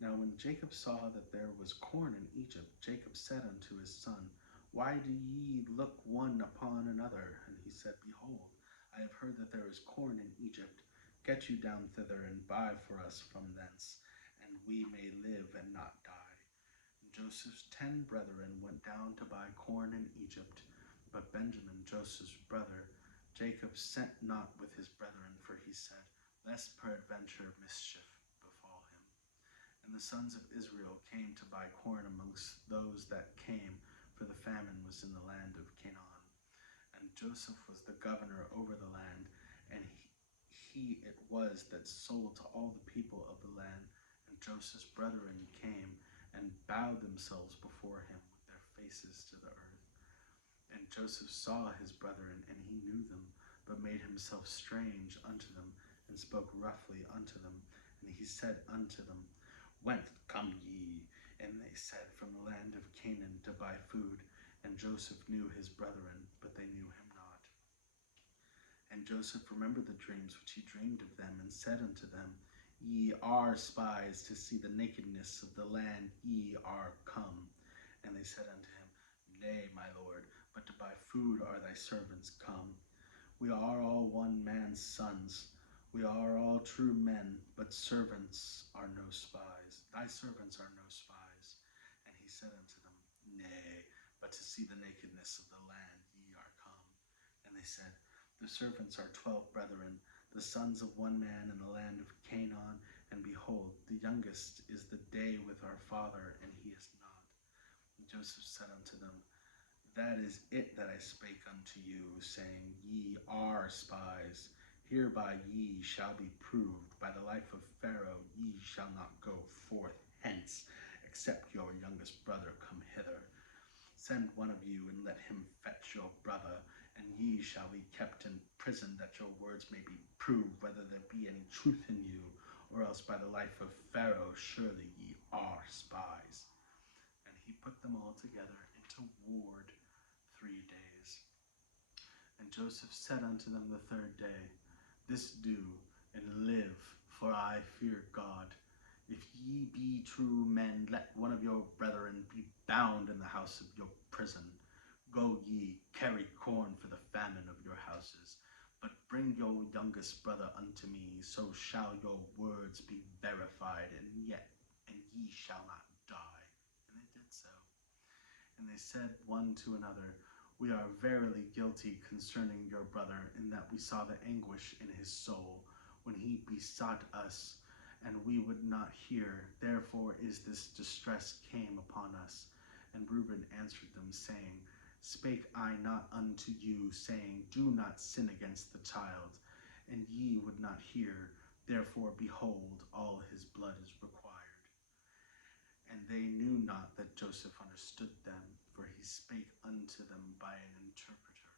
Now when Jacob saw that there was corn in Egypt, Jacob said unto his son, Why do ye look one upon another? And he said, Behold, I have heard that there is corn in Egypt. Get you down thither, and buy for us from thence, and we may live and not die. And Joseph's 10 brethren went down to buy corn in Egypt. But Benjamin, Joseph's brother, Jacob sent not with his brethren, for he said, Lest peradventure mischief befall him. And the sons of Israel came to buy corn amongst those that came, for the famine was in the land of Canaan. And Joseph was the governor over the land, and he it was that sold to all the people of the land. And Joseph's brethren came and bowed themselves before him with their faces to the earth. And Joseph saw his brethren, and he knew them, but made himself strange unto them, and spoke roughly unto them. And he said unto them, Whence come ye? And they said, From the land of Canaan to buy food. And Joseph knew his brethren, but they knew him not. And Joseph remembered the dreams which he dreamed of them, and said unto them, Ye are spies to see the nakedness of the land ye are come. And they said unto him, Nay, my lord, but to buy food are thy servants come. We are all one man's sons. We are all true men, but servants are no spies. Thy servants are no spies. And he said unto them, Nay, but to see the nakedness of the land ye are come. And they said, The servants are 12 brethren, the sons of one man in the land of Canaan, and behold, the youngest is the day with our father, and he is not. And Joseph said unto them, That is it that I spake unto you, saying, Ye are spies. Hereby ye shall be proved. By the life of Pharaoh ye shall not go forth hence, except your youngest brother come hither. Send one of you, and let him fetch your brother, and ye shall be kept in prison, that your words may be proved, whether there be any truth in you, or else by the life of Pharaoh surely ye are spies. And he put them all together into ward 3 days. And Joseph said unto them the third day, This do, and live, for I fear God. If ye be true men, let one of your brethren be bound in the house of your prison. Go ye, carry corn for the famine of your houses, but bring your youngest brother unto me, so shall your words be verified, and ye shall not die. And they did so. And they said one to another, We are verily guilty concerning your brother, in that we saw the anguish in his soul, when he besought us, and we would not hear. Therefore is this distress came upon us. And Reuben answered them, saying, Spake I not unto you, saying, Do not sin against the child? And ye would not hear. Therefore, behold, all his blood is required. And they knew not that Joseph understood them, for he spake unto them by an interpreter.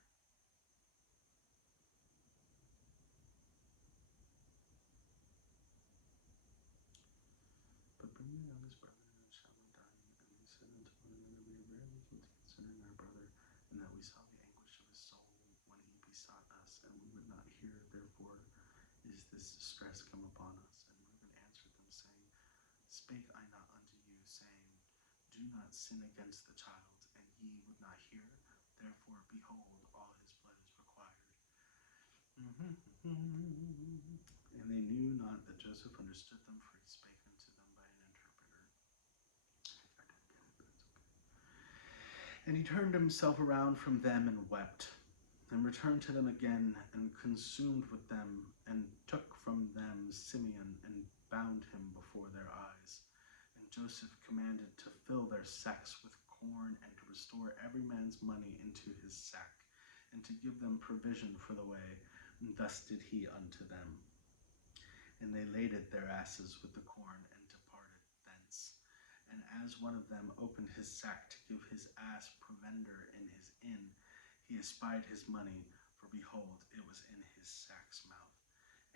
But bring your youngest brother, and it shall not die. And they said unto one another, We are verily guilty concerning our brother, and that we saw the anguish of his soul when he besought us, and we would not hear. Therefore is this distress come upon us. And Reuben answered them, saying, Spake I not unto you, saying, Do not sin against the child? And ye would not hear. Therefore, behold, all his blood is required. And they knew not that Joseph understood them, for he spake unto them by an interpreter. I don't get it, but it's okay. And he turned himself around from them and wept, and returned to them again, and consumed with them, and took from them Simeon, and bound him before their eyes. And Joseph commanded to fill their sacks with corn, and to restore every man's money into his sack, and to give them provision for the way. And thus did he unto them. And they laded their asses with the corn, and departed thence. And as one of them opened his sack to give his ass provender in his inn, he espied his money, for behold, it was in his sack's mouth.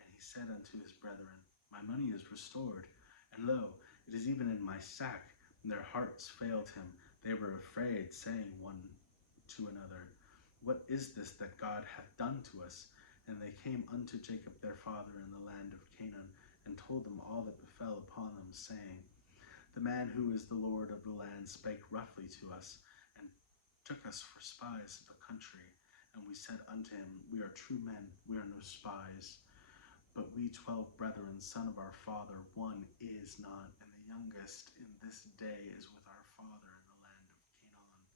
And he said unto his brethren, My money is restored, and lo, it is even in my sack. And their hearts failed him. They were afraid, saying one to another, What is this that God hath done to us? And they came unto Jacob their father in the land of Canaan, and told them all that befell upon them, saying, The man who is the Lord of the land spake roughly to us, and took us for spies of the country. And we said unto him, We are true men, we are no spies. But we 12 brethren, son of our father, one is not, and the youngest in this day is with our father in the land of Canaan.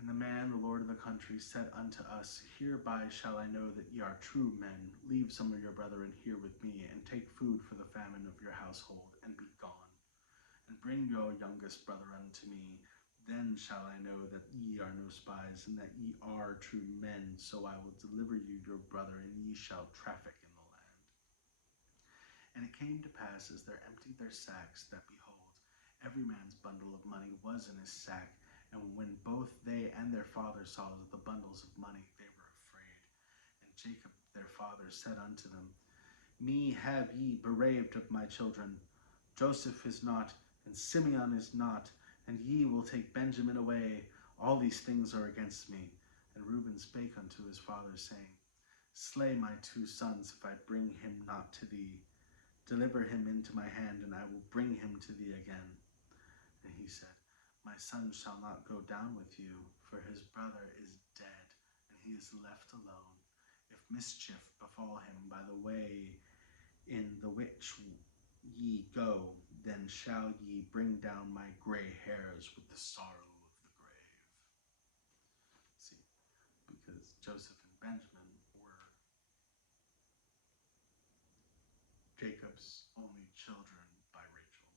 And the man, the lord of the country, said unto us, Hereby shall I know that ye are true men. Leave some of your brethren here with me, and take food for the famine of your household, and be gone. And bring your youngest brother unto me. Then shall I know that ye are no spies, and that ye are true men. So I will deliver you your brother, and ye shall traffic in the land. And it came to pass, as they emptied their sacks, that behold, every man's bundle of money was in his sack. And when both they and their father saw the bundles of money, they were afraid. And Jacob Their father said unto them, Me have ye bereaved of my children. Joseph is not, and Simeon is not, and ye will take Benjamin away. All these things are against me. And Reuben spake unto his father, saying, Slay my two sons, if I bring him not to thee. Deliver him into my hand, and I will bring him to thee again. And he said, My son shall not go down with you, for his brother is dead, and he is left alone. If mischief befall him by the way in the which ye go, then shall ye bring down my gray hairs with the sorrow of the grave. See, because Joseph and Benjamin were Jacob's only children by Rachel.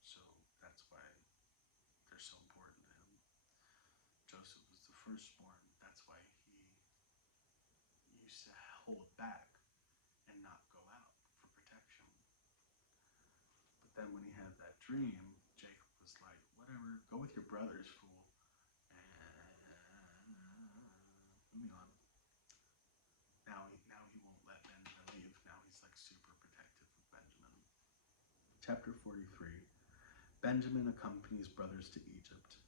So that's why they're so important to him. Joseph was the firstborn. That's why he used to hold back and not go out for protection. But then when he had that dream, Jacob was like, whatever, go with your brothers, fool. And moving on. Now he won't let Benjamin leave. Now he's like super protective of Benjamin. Chapter 43. Benjamin accompanies brothers to Egypt.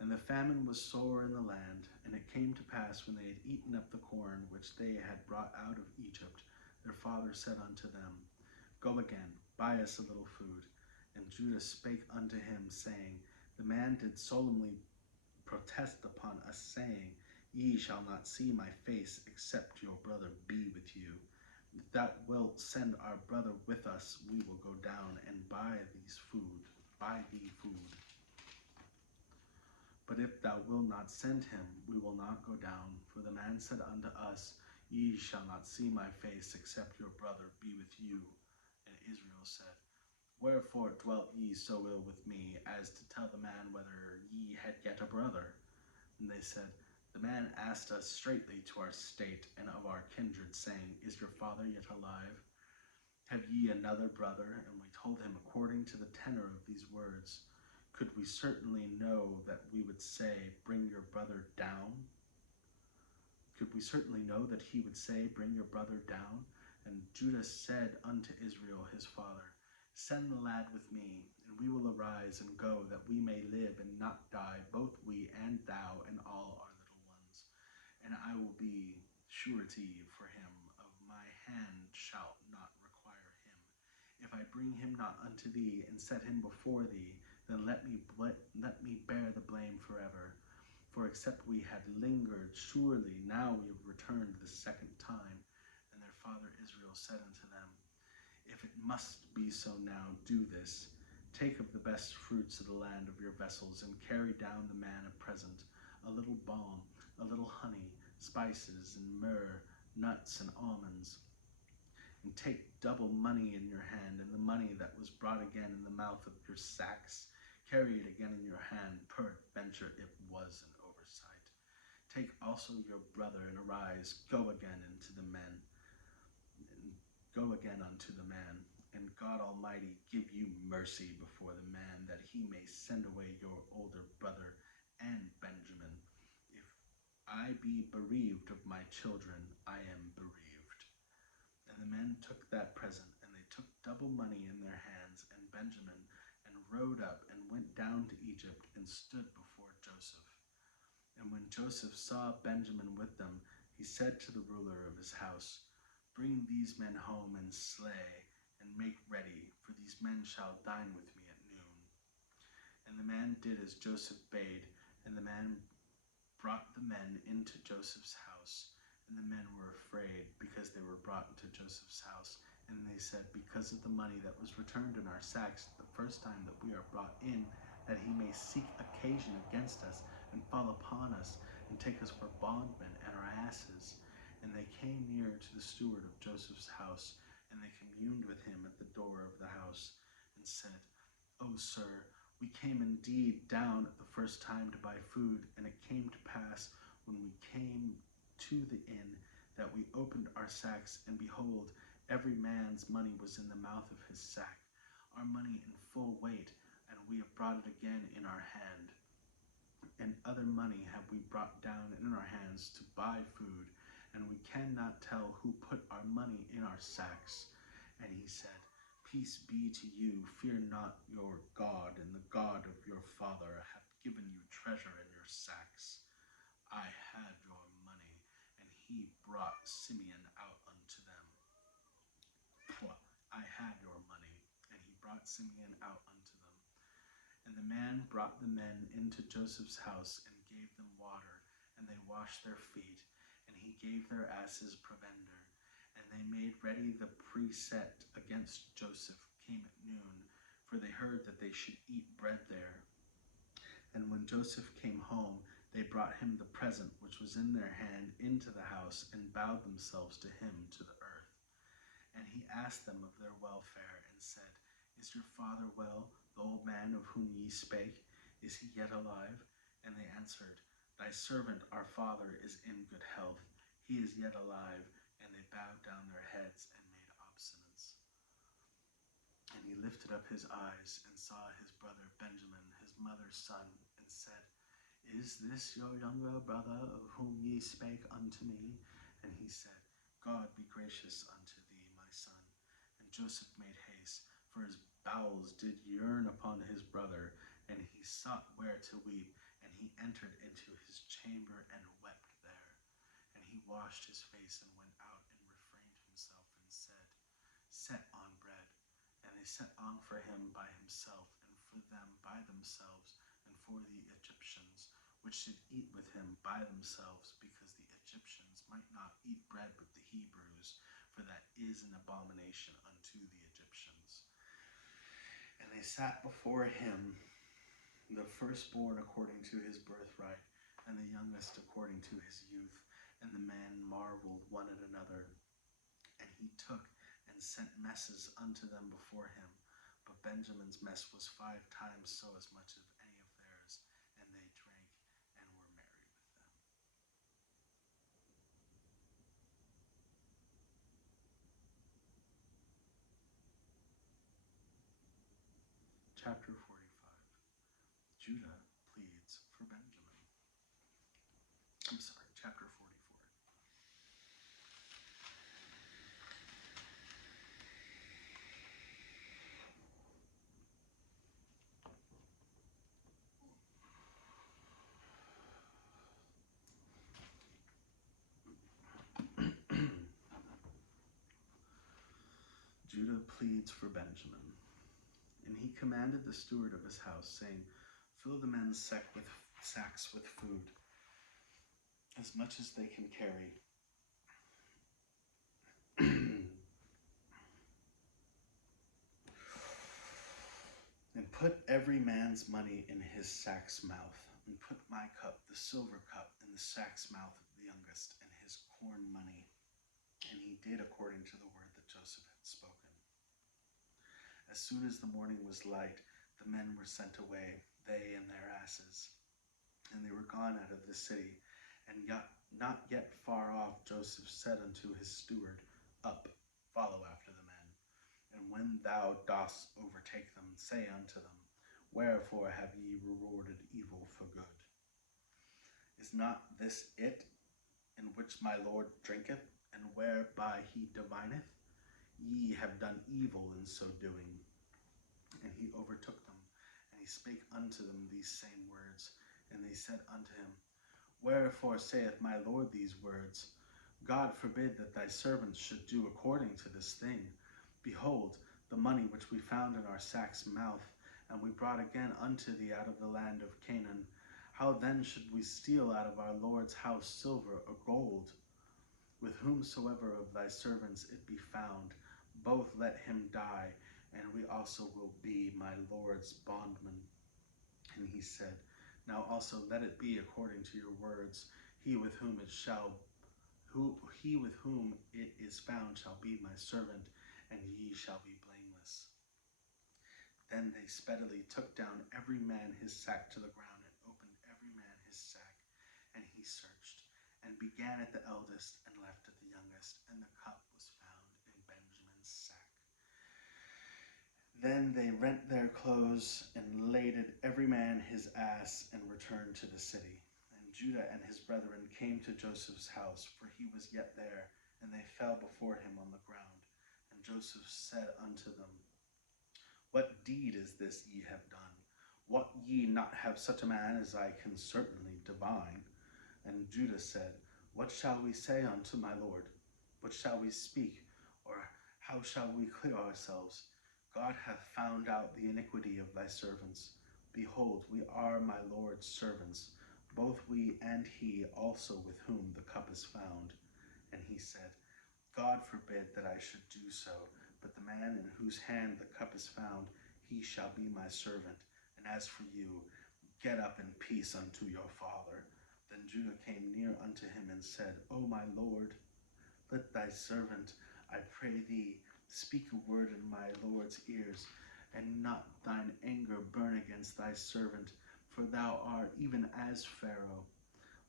And the famine was sore in the land, and it came to pass when they had eaten up the corn which they had brought out of Egypt, their father said unto them, Go again, buy us a little food. And Judah spake unto him, saying, The man did solemnly protest upon us, saying, Ye shall not see my face, except your brother be with you. If thou wilt send our brother with us, we will go down and buy thee food. But if thou wilt not send him, we will not go down. For the man said unto us, Ye shall not see my face, except your brother be with you. And Israel said, Wherefore dwelt ye so ill with me, as to tell the man whether ye had yet a brother? And they said, The man asked us straightly to our state and of our kindred, saying, Is your father yet alive? Have ye another brother? And we told him according to the tenor of these words. Could we certainly know that we would say, Bring your brother down? Could we certainly know that he would say, Bring your brother down? And Judah said unto Israel his father, Send the lad with me, and we will arise and go, that we may live and not die, both we and thou and all our little ones. And I will be surety for him, of my hand shalt not require him. If I bring him not unto thee, and set him before thee, then let me bear the blame forever. For except we had lingered, surely now we have returned the second time. And their father Israel said unto them, If it must be so now, do this. Take of the best fruits of the land of your vessels, and carry down the man a present, a little balm, a little honey, spices, and myrrh, nuts, and almonds. And take double money in your hand, and the money that was brought again in the mouth of your sacks, carry it again in your hand, peradventure it was an oversight. Take also your brother, and arise, go again unto the men. Go again unto the man, and God Almighty give you mercy before the man, that he may send away your older brother and Benjamin. If I be bereaved of my children, I am bereaved. And the men took that present, and they took double money in their hands, and Benjamin, and rode up, and went down to Egypt, and stood before Joseph. And when Joseph saw Benjamin with them, he said to the ruler of his house, Bring these men home and slay, and make ready, for these men shall dine with me at noon. And the man did as Joseph bade, and the man brought the men into Joseph's house. And the men were afraid, because they were brought into Joseph's house. And they said, Because of the money that was returned in our sacks the first time that we are brought in, that he may seek occasion against us, and fall upon us, and take us for bondmen and our asses. And they came near to the steward of Joseph's house, and they communed with him at the door of the house, and said, O sir, we came indeed down at the first time to buy food, and it came to pass, when we came to the inn, that we opened our sacks, and behold, every man's money was in the mouth of his sack, our money in full weight, and we have brought it again in our hand. And other money have we brought down in our hands to buy food, and we cannot tell who put our money in our sacks. And he said, Peace be to you, fear not your God, and the God of your father hath given you treasure in your sacks. I had your money, and he brought Simeon out unto them. I had your money, and he brought Simeon out unto them. And the man brought the men into Joseph's house, and gave them water, and they washed their feet, and he gave their asses provender. And they made ready the precept against Joseph came at noon, for they heard that they should eat bread there. And when Joseph came home, they brought him the present which was in their hand into the house, and bowed themselves to him to the earth. And he asked them of their welfare, and said, Is your father well, the old man of whom ye spake? Is he yet alive? And they answered, Thy servant our father is in good health, he is yet alive. And they bowed down their heads and made obeisance. And he lifted up his eyes, and saw his brother Benjamin, his mother's son, and said, Is this your younger brother of whom ye spake unto me? And he said, God be gracious unto thee, my son. And Joseph made haste, for his bowels did yearn upon his brother, and he sought where to weep. And he entered into his chamber and wept there. And he washed his face and went out and refrained himself, and said, Set on bread. And they set on for him by himself, and for them by themselves, and for the Egyptians, which should eat with him by themselves, because the Egyptians might not eat bread with the Hebrews, for that is an abomination unto the Egyptians. And they sat before him, the firstborn according to his birthright, and the youngest according to his youth. And the man marveled one at another. And he took and sent messes unto them before him. But Benjamin's mess was 5 times so as much as any of theirs, and they drank and were merry with them. Chapter 45. Judah pleads for Benjamin. Chapter 44. Judah pleads for Benjamin. And he commanded the steward of his house, saying, Fill the men's sacks with food, as much as they can carry. And put every man's money in his sack's mouth, and put my cup, the silver cup, in the sack's mouth of the youngest, and his corn money. And he did according to the word that Joseph had spoken. As soon as the morning was light, the men were sent away, they and their asses. And they were gone out of the city. And not yet far off, Joseph said unto his steward, Up, follow after the men. And when thou dost overtake them, say unto them, Wherefore have ye rewarded evil for good? Is not this it in which my Lord drinketh, and whereby he divineth? Ye have done evil in so doing. And he overtook them, and he spake unto them these same words. And they said unto him, Wherefore saith my Lord these words? God forbid that thy servants should do according to this thing. Behold, the money which we found in our sack's mouth, and we brought again unto thee out of the land of Canaan. How then should we steal out of our Lord's house silver or gold? With whomsoever of thy servants it be found, both let him die, and we also will be my Lord's bondmen. And he said, Now also let it be according to your words. He with whom it is found shall be my servant, and ye shall be blameless. Then they speedily took down every man his sack to the ground, and opened every man his sack, and he searched, and began at the eldest, and left at the youngest, and the cup was found in Benjamin's sack. Then they rent their clothes, and laded every man his ass, and returned to the city. And Judah and his brethren came to Joseph's house, for he was yet there, and they fell before him on the ground. And Joseph said unto them, What deed is this ye have done? Wot ye not have such a man as I can certainly divine? And Judah said, What shall we say unto my lord? What shall we speak? Or how shall we clear ourselves? God hath found out the iniquity of thy servants. Behold, we are my Lord's servants, both we and he also with whom the cup is found. And he said, God forbid that I should do so, but the man in whose hand the cup is found, he shall be my servant. And as for you, get up in peace unto your father. Then Judah came near unto him and said, O my Lord, let thy servant, I pray thee, speak a word in my Lord's ears, and not thine anger burn against thy servant, for thou art even as Pharaoh.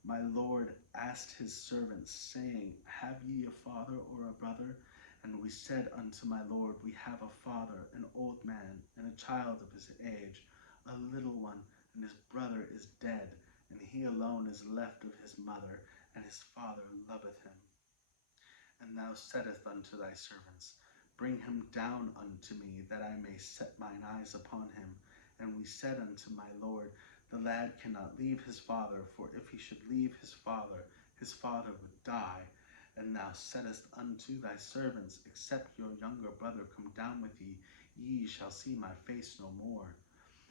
My Lord asked his servants, saying, Have ye a father or a brother? And we said unto my Lord, We have a father, an old man, and a child of his age, a little one, and his brother is dead, and he alone is left of his mother, and his father loveth him. And thou saidst unto thy servants, Bring him down unto me, that I may set mine eyes upon him. And we said unto my Lord, The lad cannot leave his father, for if he should leave his father would die. And thou saidst unto thy servants, Except your younger brother come down with ye shall see my face no more.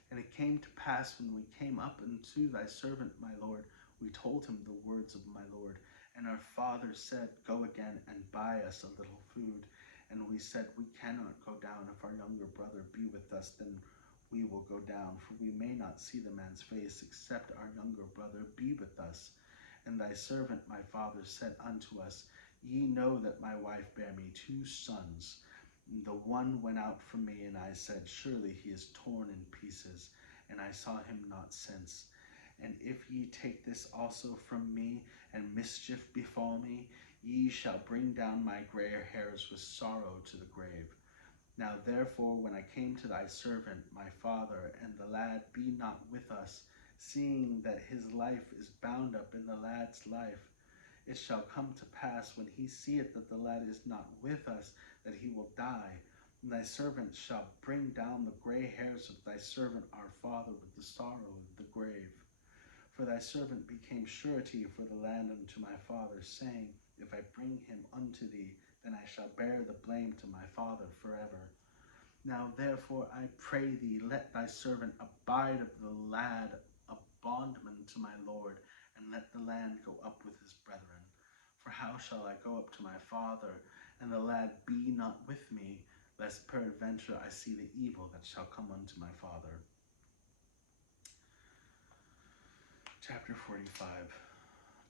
And it came to pass, when we came up unto thy servant my Lord, we told him the words of my Lord. And our father said, Go again and buy us a little food. And we said, We cannot go down. If our younger brother be with us, then we will go down, for we may not see the man's face, except our younger brother be with us. And thy servant my father said unto us, Ye know that my wife bare me 2 sons. The one went out from me, and I said, Surely he is torn in pieces, and I saw him not since. And if ye take this also from me, and mischief befall me, ye shall bring down my gray hairs with sorrow to the grave. Now therefore, when I came to thy servant my father, and the lad be not with us, seeing that his life is bound up in the lad's life, it shall come to pass, when he seeth that the lad is not with us, that he will die. And thy servant shall bring down the gray hairs of thy servant our father with the sorrow of the grave. For thy servant became surety for the land unto my father, saying, If I bring him unto thee, then I shall bear the blame to my father forever. Now therefore I pray thee, let thy servant abide of the lad a bondman to my Lord, and let the land go up with his brethren. For how shall I go up to my father, and the lad be not with me, lest peradventure I see the evil that shall come unto my father? Chapter 45.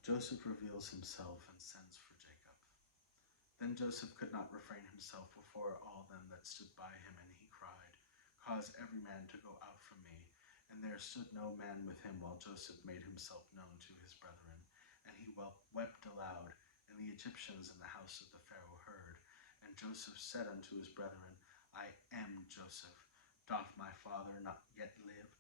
Joseph reveals himself and sends for Jacob. Then Joseph could not refrain himself before all them that stood by him, and he cried, Cause every man to go out from me. And there stood no man with him, while Joseph made himself known to his brethren. And he wept aloud, and the Egyptians in the house of the Pharaoh heard. And Joseph said unto his brethren, I am Joseph. Doth my father not yet live?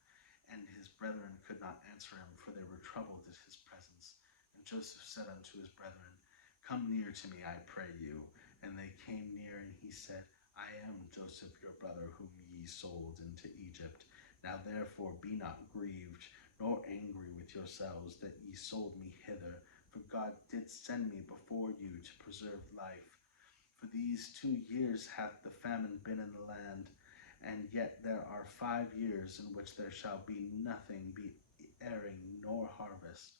And his brethren could not answer him, for they were troubled at his presence. And Joseph said unto his brethren, Come near to me, I pray you. And they came near, and he said, I am Joseph your brother, whom ye sold into Egypt. Now therefore be not grieved, nor angry with yourselves, that ye sold me hither. For God did send me before you to preserve life. For these 2 years hath the famine been in the land, and yet there are 5 years in which there shall be nothing, be airing nor harvest.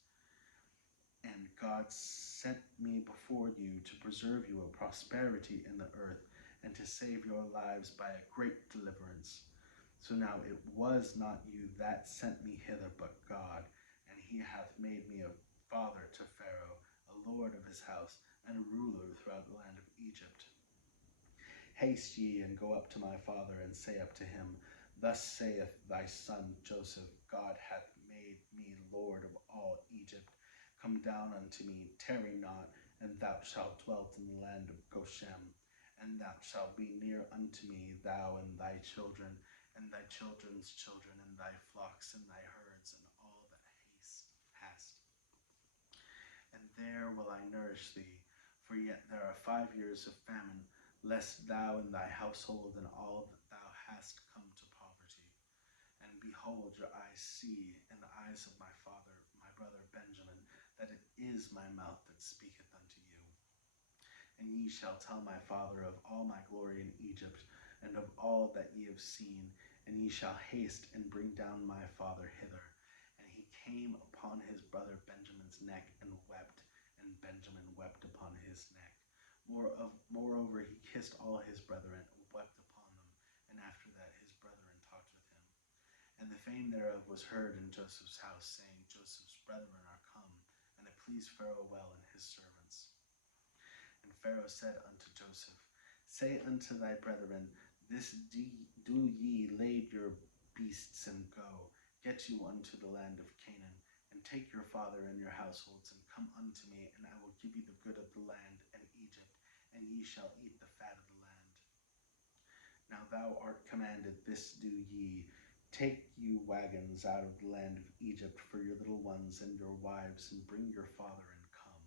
And God sent me before you to preserve you a prosperity in the earth, and to save your lives by a great deliverance. So now it was not you that sent me hither, but God, and he hath made me a father to Pharaoh, a lord of his house, and a ruler throughout the land of Egypt. Haste ye, and go up to my father, and say up to him, Thus saith thy son Joseph, God hath made me Lord of all Egypt. Come down unto me, tarry not, and thou shalt dwell in the land of Goshen. And thou shalt be near unto me, thou and thy children, and thy children's children, and thy flocks, and thy herds, and all that hast. There will I nourish thee, for yet there are 5 years of famine, lest thou and thy household and all that thou hast come to poverty. And behold, your eyes see in the eyes of my father, my brother Benjamin, that it is my mouth that speaketh unto you. And ye shall tell my father of all my glory in Egypt, and of all that ye have seen, and ye shall haste and bring down my father hither. And he came upon his brother Benjamin's neck and wept, and Benjamin wept upon his neck. Moreover, he kissed all his brethren, and wept upon them, and after that his brethren talked with him. And the fame thereof was heard in Joseph's house, saying, Joseph's brethren are come, and it pleased Pharaoh well and his servants. And Pharaoh said unto Joseph, Say unto thy brethren, This do ye, lade your beasts and go, get you unto the land of Canaan, and take your father and your households, and come unto me, and I will give you the good of the land and Egypt, and ye shall eat the fat of the land. Now thou art commanded, this do ye, take you wagons out of the land of Egypt for your little ones and your wives, and bring your father and come.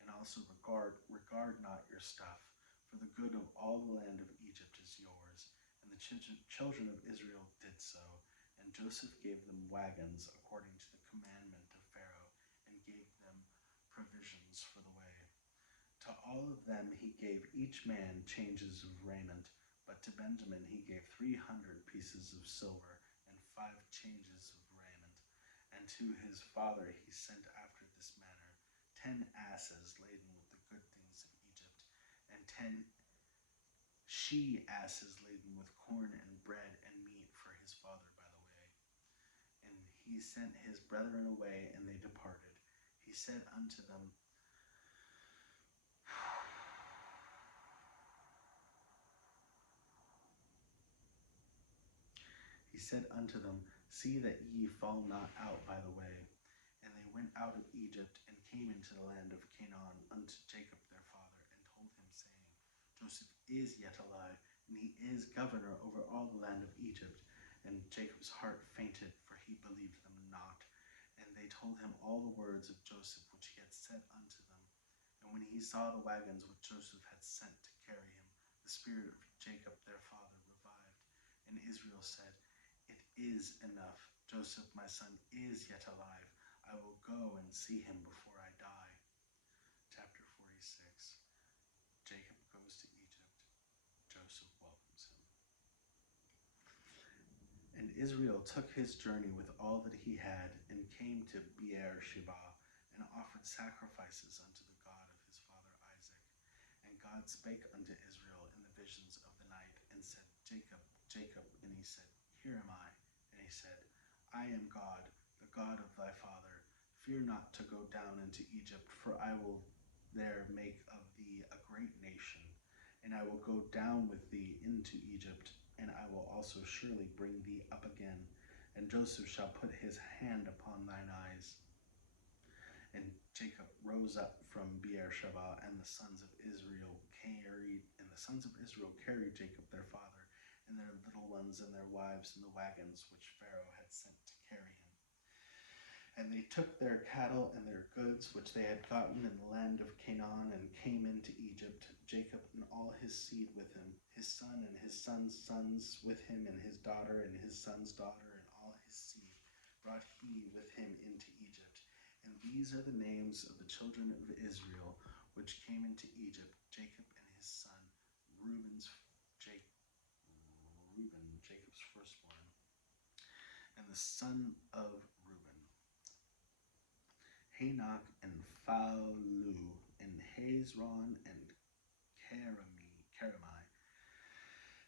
And also regard not your stuff, for the good of all the land of Egypt is yours. And the children of Israel did so. And Joseph gave them wagons according to the commandment of Pharaoh, and gave them provisions for the way. To all of them he gave each man changes of raiment, but to Benjamin he gave 300 pieces of silver, and 5 changes of raiment. And to his father he sent after this manner 10 asses laden with the good things of Egypt, and 10 she-asses laden with corn and bread and meat for his father by the way. And he sent his brethren away, and they departed. He said unto them, See that ye fall not out by the way. And they went out of Egypt, and came into the land of Canaan unto Jacob their father, and told him, saying, Joseph is yet alive, and he is governor over all the land of Egypt. And Jacob's heart fainted, for he believed them not. And they told him all the words of Joseph which he had said unto them. And when he saw the wagons which Joseph had sent to carry him, the spirit of Jacob their father revived. And Israel said, It is enough. Joseph my son is yet alive. I will go and see him before I die. Chapter 46. Jacob goes to Egypt. Joseph welcomes him. And Israel took his journey with all that he had, and came to Beer-sheba, and offered sacrifices unto the God of his father Isaac. And God spake unto Israel in the visions of the night, and said, Jacob, Jacob. And he said, Here am I. And he said, I am God, the God of thy father. Fear not to go down into Egypt, for I will there make of thee a great nation. And I will go down with thee into Egypt, and I will also surely bring thee up again. And Joseph shall put his hand upon thine eyes. And Jacob rose up from Beer-sheba, and the sons of Israel carried Jacob their father, and their little ones and their wives in the wagons which Pharaoh had sent to carry him. And they took their cattle and their goods which they had gotten in the land of Canaan, and came into Egypt, Jacob and all his seed with him, his son and his son's sons with him, and his daughter and his son's daughter, and all his seed brought he with him into Egypt. And these are the names of the children of Israel which came into Egypt, Jacob and his son, Reuben, Jacob's firstborn, and the son of Reuben, Hanok and Phalu, and Hezron and Carami.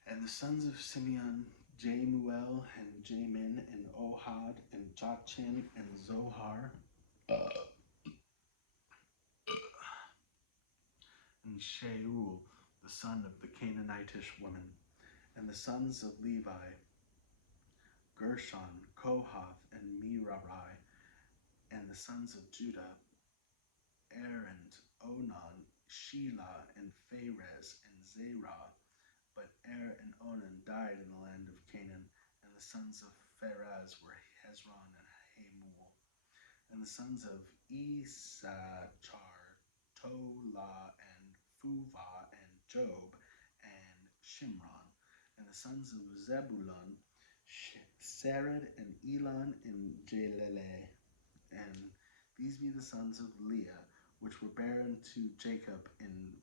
And the sons of Simeon, Jemuel and Jamin and Ohad and Jachin and Zohar, and Shaul, the son of the Canaanitish woman. And the sons of Levi, Gershon, Kohath, and Merari. And the sons of Judah, Aaron, Onan, Shelah, and Pharez, and Zerah. But and Onan died in the land of Canaan, and the sons of Pharez were Hezron and Hamul. And the sons of Issachar, Tola, and Puvah, and Job, and Shimron. And the sons of Zebulun, Sered, and Elon, and Jaelele. And these be the sons of Leah, which were barren to Jacob in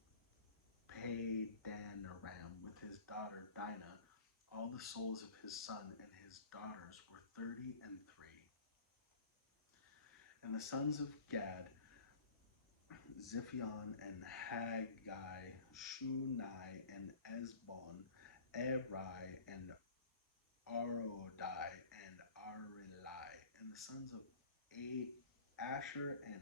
Padanaram with his daughter Dinah. All the souls of his son and his daughters were 30 and 3. And the sons of Gad, Ziphion, and Haggai, Shunai, and Esbon, Eri, and Arodai, and Arilai. And the sons of Asher, and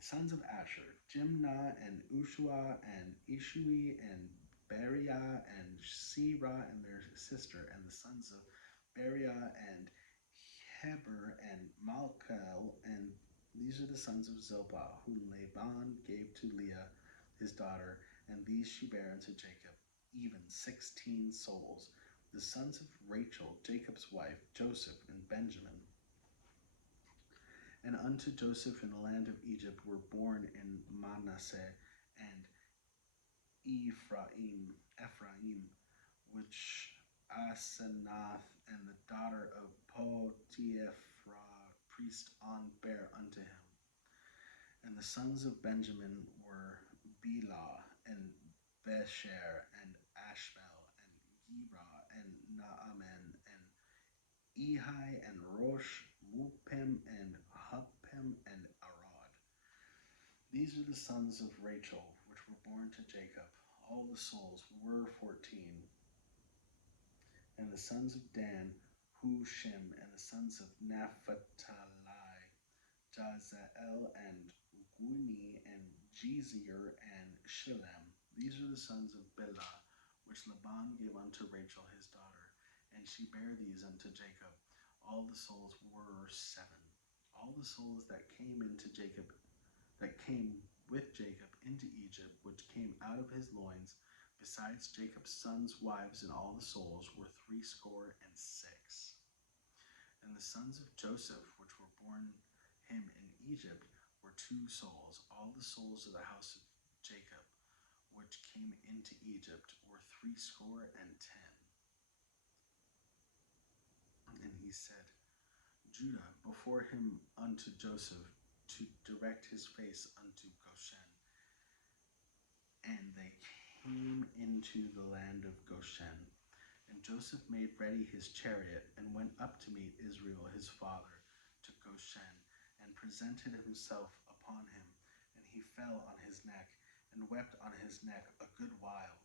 sons of Asher, Jimnah, and Ushua, and Ishui, and Beriah, and Sirah, and their sister, and the sons of Beriah, and Heber, and Malchel, and these are the sons of Zilpah, whom Laban gave to Leah his daughter, and these she bare unto Jacob, even 16 souls. The sons of Rachel, Jacob's wife, Joseph, and Benjamin. And unto Joseph in the land of Egypt were born in Manasseh and Ephraim, which Asenath and the daughter of Potiphera priest On bare unto him. And the sons of Benjamin were Bela, and Besher, and Ashbel, and Gera, and Naaman, and Ehi, and Rosh, Mupim, and Huppim, and Arad. These are the sons of Rachel, which were born to Jacob. All the souls were 14. And the sons of Dan, Hushim, and the sons of Naphtali, Jazael, and Guni, and Jezer, and Shillem. These are the sons of Bilhah, which Laban gave unto Rachel his daughter, and she bare these unto Jacob. All the souls were 7. All the souls that came with Jacob into Egypt, which came out of his loins, besides Jacob's sons' wives and all the souls, were 60. And the sons of Joseph, which were born him in Egypt, were 2 souls. All the souls of the house of Jacob, which came into Egypt, were 60. And he said, Judah before him unto Joseph, to direct his face unto Goshen. And they came into the land of Goshen. And Joseph made ready his chariot, and went up to meet Israel his father to Goshen, and presented himself upon him. And he fell on his neck, and wept on his neck a good while.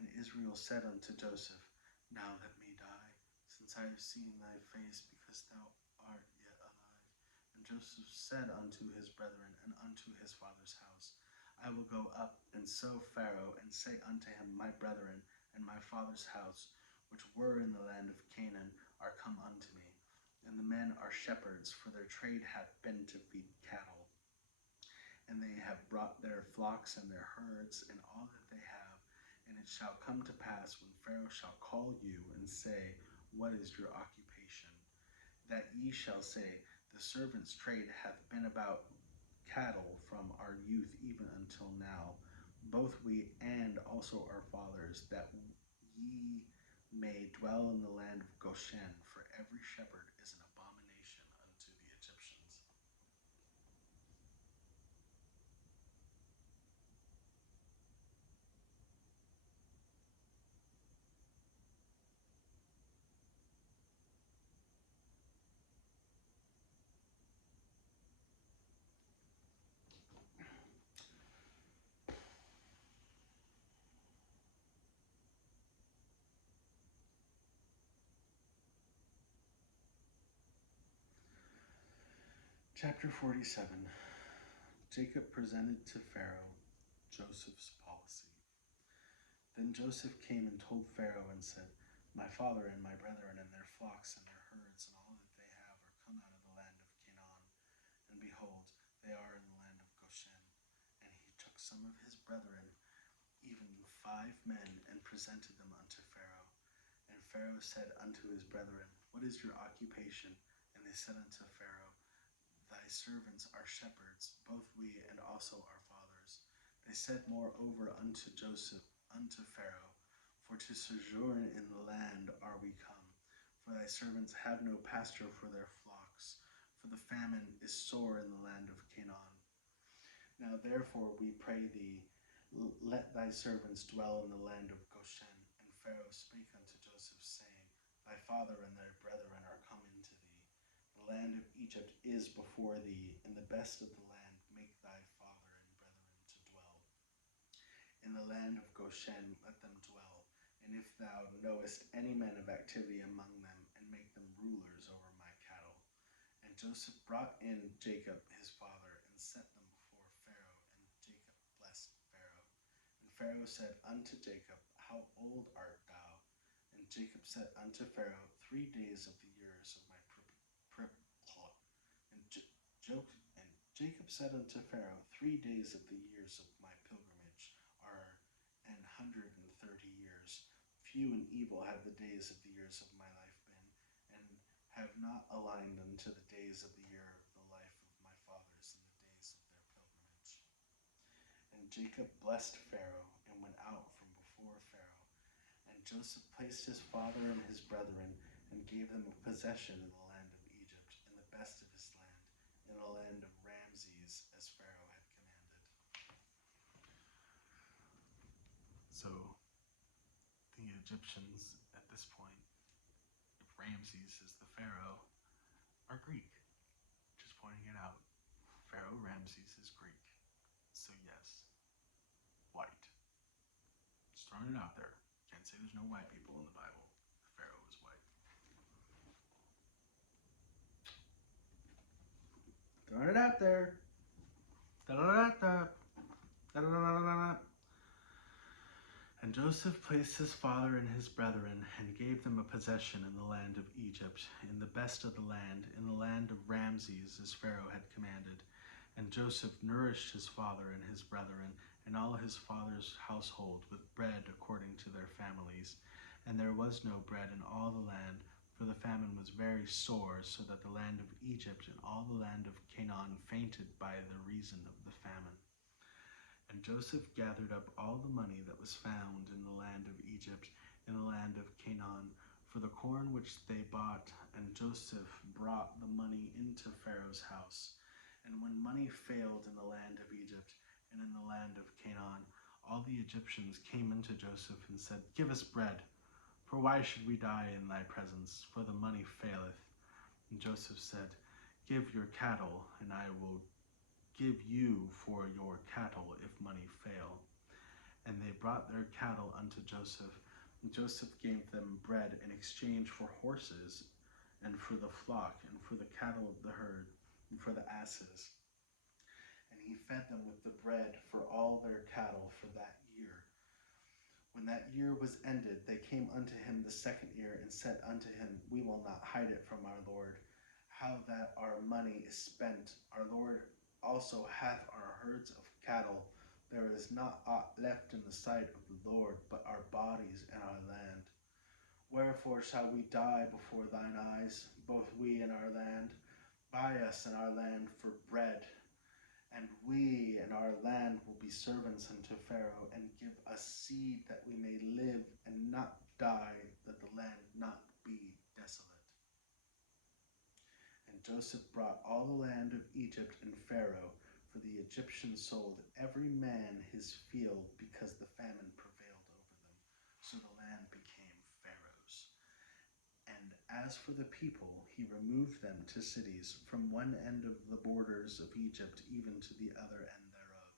And Israel said unto Joseph, Now let me die, since I have seen thy face, because thou art yet alive. And Joseph said unto his brethren and unto his father's house, I will go up and sow Pharaoh, and say unto him, My brethren and my father's house, which were in the land of Canaan, are come unto me. And the men are shepherds, for their trade hath been to feed cattle. And they have brought their flocks and their herds, and all that they have. And it shall come to pass, when Pharaoh shall call you, and say, What is your occupation? That ye shall say, The servant's trade hath been about cattle from our youth even until now, both we and also our fathers, that ye may dwell in the land of Goshen, for every shepherd is an abomination unto the Egyptians. Chapter 47. Jacob presented to Pharaoh Joseph's policy. Then Joseph came and told Pharaoh and said, My father and my brethren and their flocks and their herds and all that they have are come out of the land of Canaan, and behold, they are in the land of Goshen. And he took some of his brethren, even 5 men, and presented them unto Pharaoh. And Pharaoh said unto his brethren, What is your occupation? And they said unto Pharaoh, Thy servants are shepherds, both we and also our fathers. They said moreover unto Joseph, unto Pharaoh, For to sojourn in the land are we come. For thy servants have no pasture for their flocks, for the famine is sore in the land of Canaan. Now therefore we pray thee, let thy servants dwell in the land of Goshen. And Pharaoh spake unto Joseph, saying, Thy father and thy brethren are come into thee. The land of Egypt is before thee, in the best of the land make thy father and brethren to dwell. In the land of Goshen let them dwell, and if thou knowest any men of activity among them, and make them rulers over my cattle. And Joseph brought in Jacob his father, and set them before Pharaoh, and Jacob blessed Pharaoh. And Pharaoh said unto Jacob, How old art thou? And Jacob said unto Pharaoh, 3 days of the years of my and Jacob said unto Pharaoh, 3 days of the years of my pilgrimage are 130 years. Few and evil have the days of the years of my life been, and have not aligned unto the days of the year of the life of my fathers in the days of their pilgrimage. And Jacob blessed Pharaoh, and went out from before Pharaoh. And Joseph placed his father and his brethren, and gave them a possession in the land of Egypt, in the best of his land, in the land of Ramses, as Pharaoh had commanded. So the Egyptians at this point, if Ramses is the Pharaoh, are Greek. Just pointing it out. Pharaoh Ramses is Greek. So yes, white. Just throwing it out there. Can't say there's no white people in the Bible. Pharaoh is white. Throwing it out there. Da-da-da-da. Da-da-da-da-da. And Joseph placed his father and his brethren, and gave them a possession in the land of Egypt, in the best of the land, in the land of Ramses, as Pharaoh had commanded. And Joseph nourished his father and his brethren, and all his father's household, with bread according to their families. And there was no bread in all the land, for the famine was very sore, so that the land of Egypt and all the land of Canaan fainted by the reason of the famine. And Joseph gathered up all the money that was found in the land of Egypt, in the land of Canaan, for the corn which they bought. And Joseph brought the money into Pharaoh's house. And when money failed in the land of Egypt and in the land of Canaan, all the Egyptians came unto Joseph and said, Give us bread, for why should we die in thy presence? For the money faileth. And Joseph said, Give your cattle, and I will give you for your cattle if money fail. And they brought their cattle unto Joseph. And Joseph gave them bread in exchange for horses, and for the flock, and for the cattle of the herd, and for the asses. And he fed them with the bread for all their cattle for that year. When that year was ended, they came unto him the second year, and said unto him, We will not hide it from our Lord, how that our money is spent. Our Lord also hath our herds of cattle. There is not aught left in the sight of the Lord, but our bodies and our land. Wherefore shall we die before thine eyes, both we and our land? Buy us and our land for bread, and we and our land will be servants unto Pharaoh, and give us seed that we may live and not die, that the land not be desolate. And Joseph brought all the land of Egypt and Pharaoh, for the Egyptians sold every man his field, because the famine prevailed over them. So the land became Pharaoh's. And as for the people, he removed them to cities, from one end of the borders of Egypt even to the other end thereof.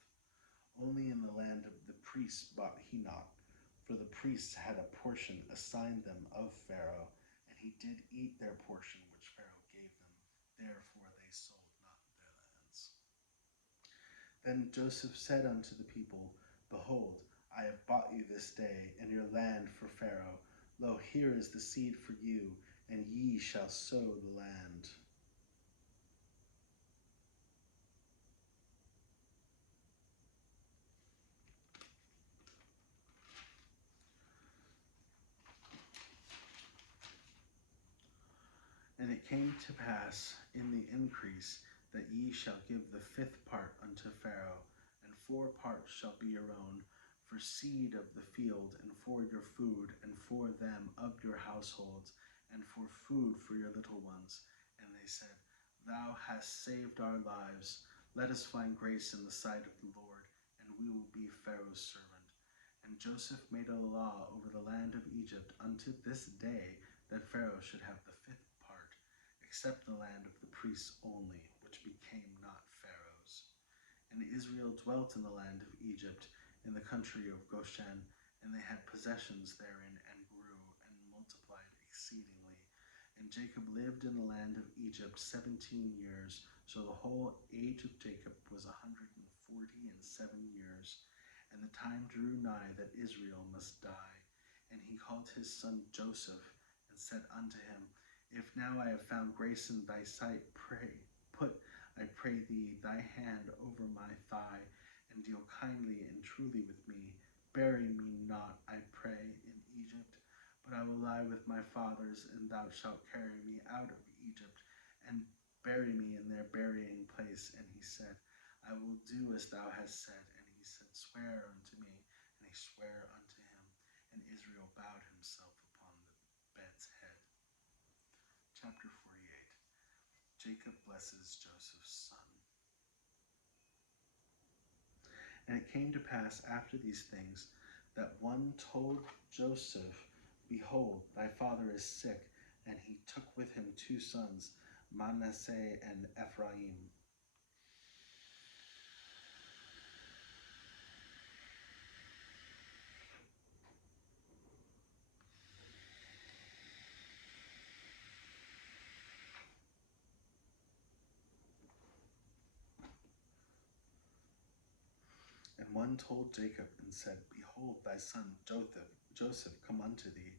Only in the land of the priests bought he not, for the priests had a portion assigned them of Pharaoh, and he did eat their portion which Pharaoh gave them. Therefore they sold not their lands. Then Joseph said unto the people, Behold, I have bought you this day, and your land for Pharaoh. Lo, here is the seed for you, and ye shall sow the land. And it came to pass in the increase that ye shall give the fifth part unto Pharaoh, and 4 parts shall be your own, for seed of the field, and for your food, and for them of your households, and for food for your little ones. And they said, Thou hast saved our lives. Let us find grace in the sight of the Lord, and we will be Pharaoh's servant. And Joseph made a law over the land of Egypt unto this day, that Pharaoh should have the fifth part, except the land of the priests only, which became not Pharaoh's. And Israel dwelt in the land of Egypt, in the country of Goshen, and they had possessions therein, and grew, and multiplied exceedingly. And Jacob lived in the land of Egypt 17 years, so the whole age of Jacob was 147 years. And the time drew nigh that Israel must die. And he called his son Joseph, and said unto him, If now I have found grace in thy sight, put, I pray thee, thy hand over my thigh, and deal kindly and truly with me. Bury me not, I pray, in Egypt, but I will lie with my fathers, and thou shalt carry me out of Egypt, and bury me in their burying place. And he said, I will do as thou hast said. And he said, Swear unto me. And he sware unto him. And Israel bowed himself upon the bed's head. Chapter 48. Jacob blesses Joseph's son. And it came to pass after these things, that one told Joseph, Behold, thy father is sick. And he took with him 2 sons, Manasseh and Ephraim. And one told Jacob, and said, Behold, thy son Joseph come unto thee.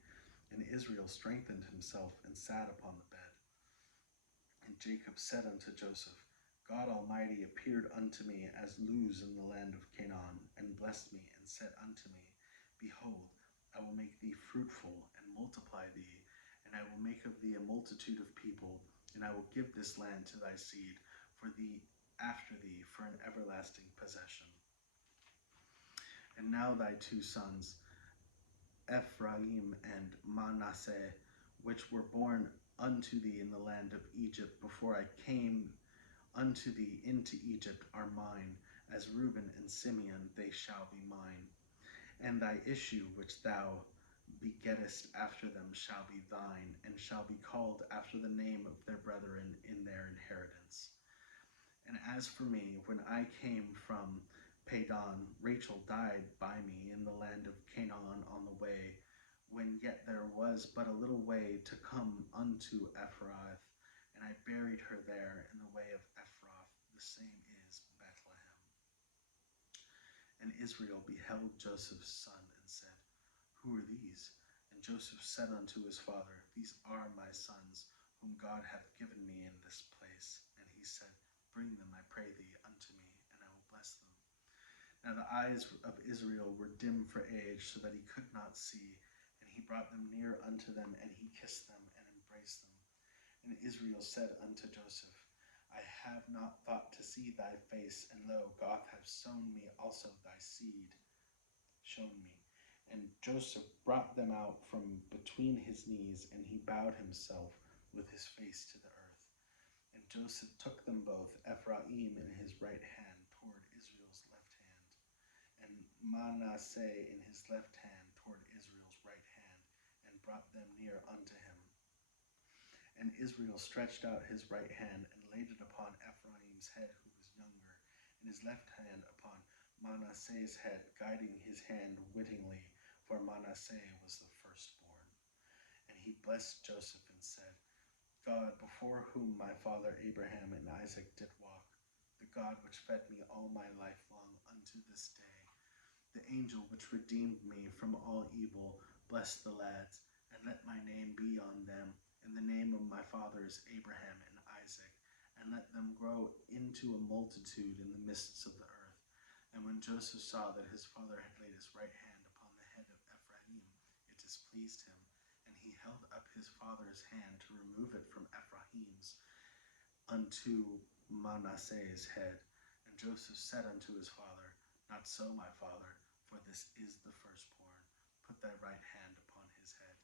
And Israel strengthened himself, and sat upon the bed. And Jacob said unto Joseph, God Almighty appeared unto me as Luz in the land of Canaan, and blessed me, and said unto me, Behold, I will make thee fruitful, and multiply thee, and I will make of thee a multitude of people, and I will give this land to thy seed, for thee after thee, for an everlasting possession. And now thy 2 sons, Ephraim and Manasseh, which were born unto thee in the land of Egypt before I came unto thee into Egypt, are mine. As Reuben and Simeon they shall be mine. And thy issue which thou begettest after them shall be thine, and shall be called after the name of their brethren in their inheritance. And as for me, when I came from Padan, Rachel died by me in the land of Canaan on the way, when yet there was but a little way to come unto Ephrath, and I buried her there in the way of Ephrath, the same is Bethlehem. And Israel beheld Joseph's son, and said, Who are these? And Joseph said unto his father, These are my sons, whom God hath given me in this place. And he said, Bring them, I pray thee, unto me, and I will bless them. Now the eyes of Israel were dim for age, so that he could not see. And he brought them near unto them, and he kissed them, and embraced them. And Israel said unto Joseph, I have not thought to see thy face, and lo, God hath sown me also thy seed, shown me. And Joseph brought them out from between his knees, and he bowed himself with his face to the earth. And Joseph took them both, Ephraim in his right hand toward Israel's left hand, and Manasseh in his left hand toward Israel's right hand, and brought them near unto him. And Israel stretched out his right hand, and laid it upon Ephraim's head, who was younger, and his left hand upon Manasseh's head, guiding his hand wittingly, for Manasseh was the firstborn. And he blessed Joseph, and said, God, before whom my father Abraham and Isaac did walk, the God which fed me all my life long unto this day, the angel which redeemed me from all evil, bless the lads, and let my name be on them, in the name of my fathers Abraham and Isaac, and let them grow into a multitude in the midst of the earth. And when Joseph saw that his father had laid his right hand upon the head of Ephraim, it displeased him, and he held up his father father's hand to remove it from Ephraim's unto Manasseh's head. And Joseph said unto his father, Not so, my father, for this is the firstborn. Put thy right hand upon his head.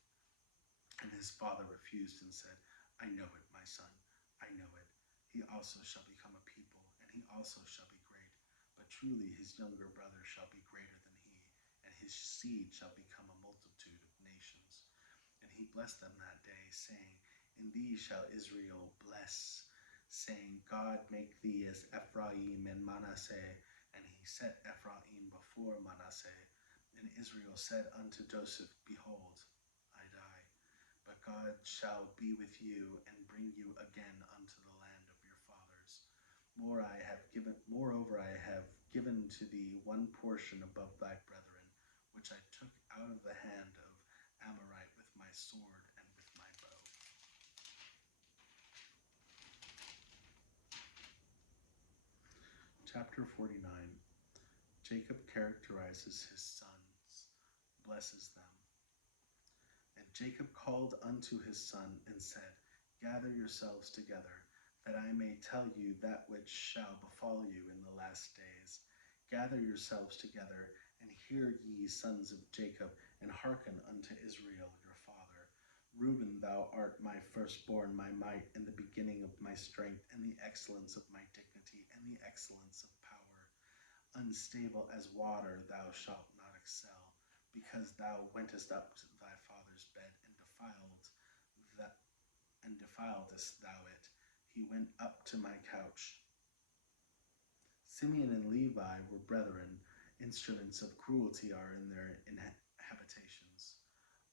And his father refused and said, I know it, my son, I know it. He also shall become a people, and he also shall be great. But truly his younger brother shall be greater than he, and his seed shall become a multitude of nations. And he blessed them that day, saying, In thee shall Israel bless, saying, God make thee as Ephraim and Manasseh. And he set Ephraim before Manasseh. And Israel said unto Joseph, Behold, I die, but God shall be with you and bring you again unto the land of your fathers. Moreover, I have given to thee one portion above thy brethren, which I took out of the hand of Amorite with my sword and with my bow. Chapter 49. Jacob characterizes his sons, blesses them. And Jacob called unto his son and said, Gather yourselves together, that I may tell you that which shall befall you in the last days. Gather yourselves together, and hear ye, sons of Jacob, and hearken unto Israel your father. Reuben, thou art my firstborn, my might, and the beginning of my strength, and the excellence of my dignity, and the excellence of power. Unstable as water thou shalt not excel, because thou wentest up to thy father's bed, and defiledst thou it. He went up to my couch. Simeon and Levi were brethren. Instruments of cruelty are in their habitations.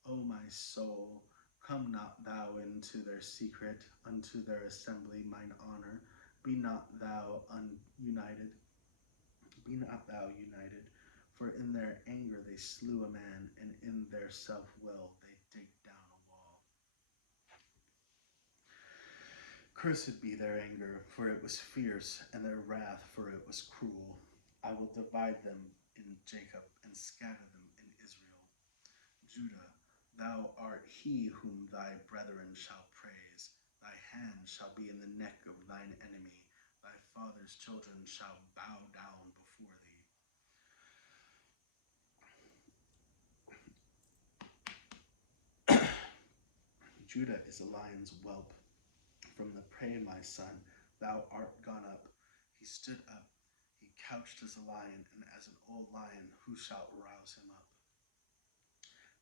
O my soul, come not thou into their secret, unto their assembly mine honor. Be not thou united. Be not thou united. For in their anger they slew a man, and in their self-will they digged down a wall. Cursed be their anger, for it was fierce, and their wrath, for it was cruel. I will divide them in Jacob, and scatter them in Israel. Judah, thou art he whom thy brethren shall praise. Thy hand shall be in the neck of thine enemy. Thy father's children shall bow down before thee. Judah is a lion's whelp. From the prey, my son, thou art gone up. He stood up. He couched as a lion, and as an old lion, who shall rouse him up?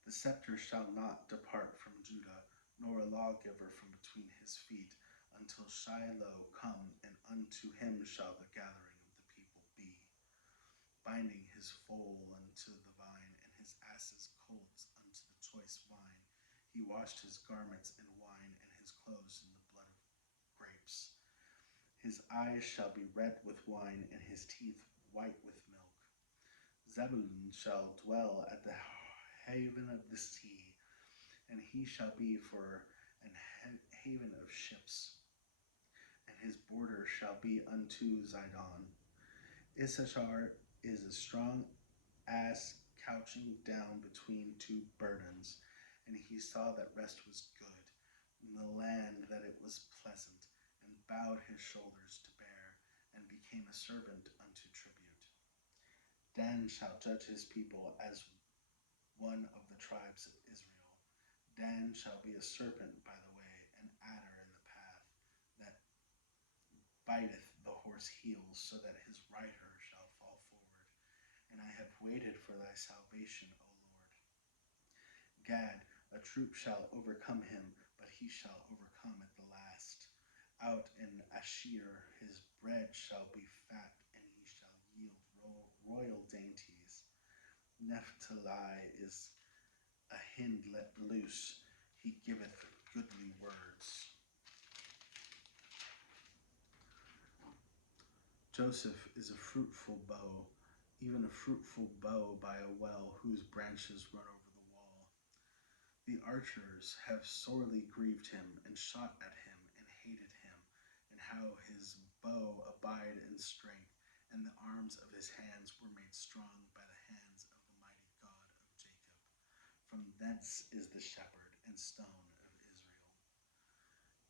The scepter shall not depart from Judah, nor a lawgiver from between his feet, until Shiloh come, and unto him shall the gathering of the people be. Binding his foal unto the vine, and his ass's colts unto the choice wine. He washed his garments in wine, and his clothes in the blood of grapes. His eyes shall be red with wine, and his teeth white with milk. Zebulun shall dwell at the haven of the sea, and he shall be for an haven of ships, and his border shall be unto Zidon. Issachar is a strong ass couching down between two burdens, and he saw that rest was good, in the land that it was pleasant, and bowed his shoulders to bear, and became a servant unto tribute. Dan shall judge his people as one of the tribes of Israel. Dan shall be a serpent by the way, an adder in the path, that biteth the horse heels, so that his rider shall fall forward. And I have waited for thy salvation, O Lord. Gad, a troop shall overcome him, but he shall overcome at the last. Out in Asher his bread shall be fat, and he shall yield royal dainties. Naphtali is a hind let loose, he giveth goodly words. Joseph is a fruitful bow, even a fruitful bow by a well whose branches run over the wall. The archers have sorely grieved him, and shot at him, and hated him, and how his bow abide in strength, and the arms of his hands were made strong by the hands of the mighty God of Jacob. From thence is the shepherd and stone of Israel.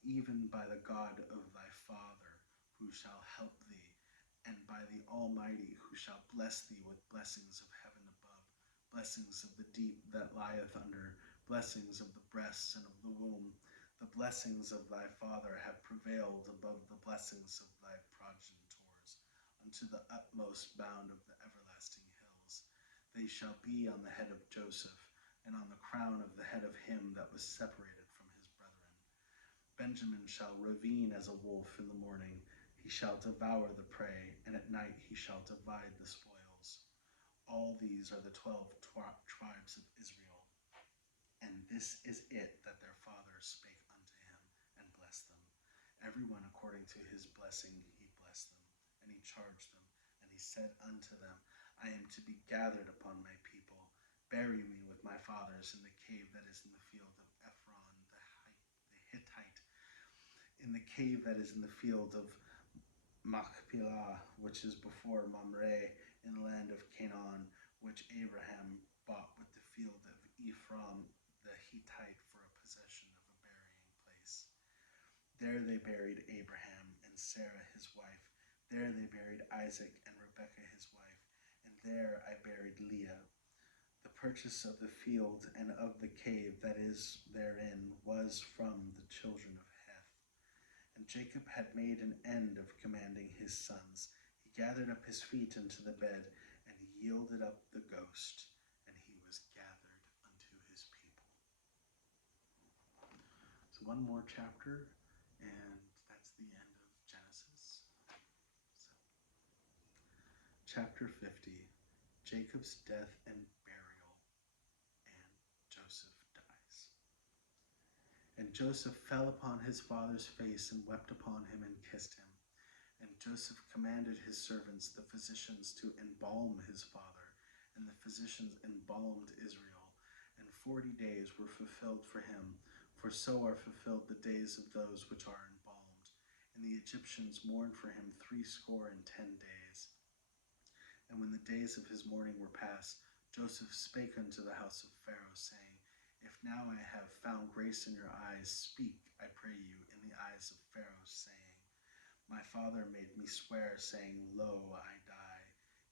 even by the God of thy father, who shall help thee, and by the Almighty, who shall bless thee with blessings of heaven above, blessings of the deep that lieth under, blessings of the breasts and of the womb. The blessings of thy father have prevailed above the blessings of thy progenitors, unto the utmost bound of the everlasting hills. They shall be on the head of Joseph, and on the crown of the head of him that was separated from his brethren. Benjamin shall ravine as a wolf in the morning. He shall devour the prey, and at night he shall divide the spoils. All these are the 12 tribes of Israel. And this is it that their father spake unto him, and blessed them. Everyone according to his blessing he blessed them, and he charged them, and he said unto them, I am to be gathered upon my people. Bury me with my fathers in the cave that is in the field of Ephron the Hittite, in the cave that is in the field of Machpelah, which is before Mamre, in the land of Canaan, which Abraham bought with the field of Ephron the Hittite for a possession of a burying place. There they buried Abraham and Sarah his wife. There they buried Isaac and Rebekah his wife. And there I buried Leah. The purchase of the field and of the cave that is therein was from the children of Heth. And Jacob had made an end of commanding his sons. He gathered up his feet into the bed, and he yielded up the ghost, and he was gathered unto his people. So one more chapter, and that's the end of Genesis. Chapter 50, Jacob's death and burial, and Joseph dies. And Joseph fell upon his father's face and wept upon him and kissed him. And Joseph commanded his servants, the physicians, to embalm his father, and the physicians embalmed Israel. And 40 days were fulfilled for him, for so are fulfilled the days of those which are embalmed. And the Egyptians mourned for him 60 and 10 days. And when the days of his mourning were past, Joseph spake unto the house of Pharaoh, saying, If now I have found grace in your eyes, speak, I pray you, in the eyes of Pharaoh, saying, My father made me swear, saying, Lo, I die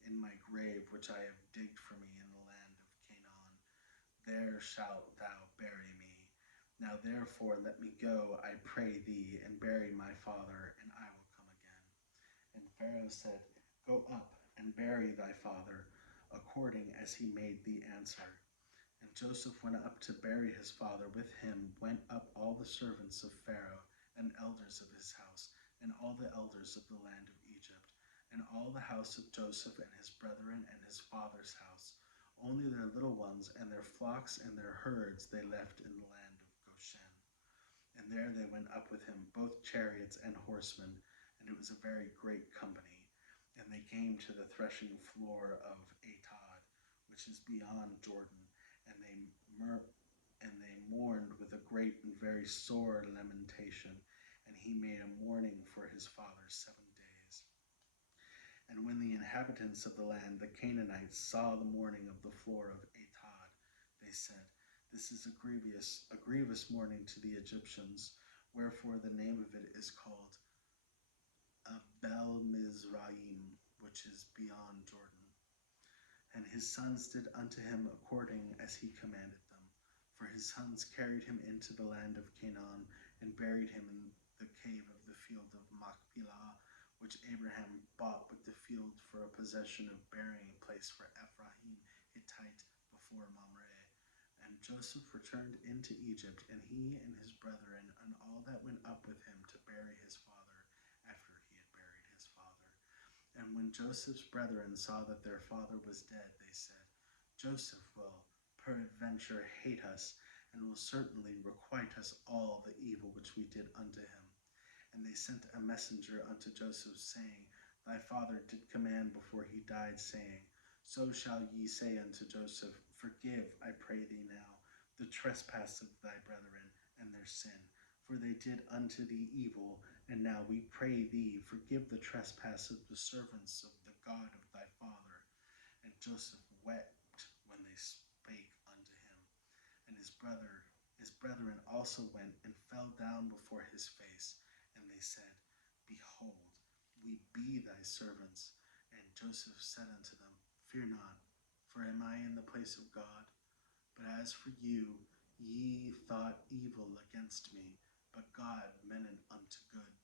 in my grave which I have digged for me in the land of Canaan. There shalt thou bury me. Now therefore let me go, I pray thee, and bury my father, and I will come again. And Pharaoh said, Go up and bury thy father, according as he made thee answer. And Joseph went up to bury his father. With him went up all the servants of Pharaoh, and elders of his house, and all the elders of the land of Egypt, and all the house of Joseph and his brethren and his father's house. Only their little ones and their flocks and their herds they left in the land of Goshen. And there they went up with him, both chariots and horsemen, and it was a very great company. And they came to the threshing floor of Atad, which is beyond Jordan, and they mourned with a great and very sore lamentation. And he made a mourning for his father 7 days. And when the inhabitants of the land, the Canaanites, saw the mourning of the floor of Atad, they said, This is a grievous mourning to the Egyptians, wherefore the name of it is called Abel Mizraim, which is beyond Jordan. And his sons did unto him according as he commanded them. For his sons carried him into the land of Canaan, and buried him in the cave of the field of Machpelah, which Abraham bought with the field for a possession of burying place for Ephraim Hittite before Mamre. And Joseph returned into Egypt, and he and his brethren, and all that went up with him to bury his father, after he had buried his father. And when Joseph's brethren saw that their father was dead, they said, Joseph will peradventure hate us, and will certainly requite us all the evil which we did unto him. And they sent a messenger unto Joseph, saying, Thy father did command before he died, saying, So shall ye say unto Joseph, Forgive, I pray thee now, the trespass of thy brethren, and their sin. For they did unto thee evil, and now we pray thee, forgive the trespass of the servants of the God of thy father. And Joseph wept when they spake unto him. And his His brethren also went and fell down before his face, and they said, Behold, we be thy servants. And Joseph said unto them, Fear not, for am I in the place of God? But as for you, ye thought evil against me, but God meant it unto good,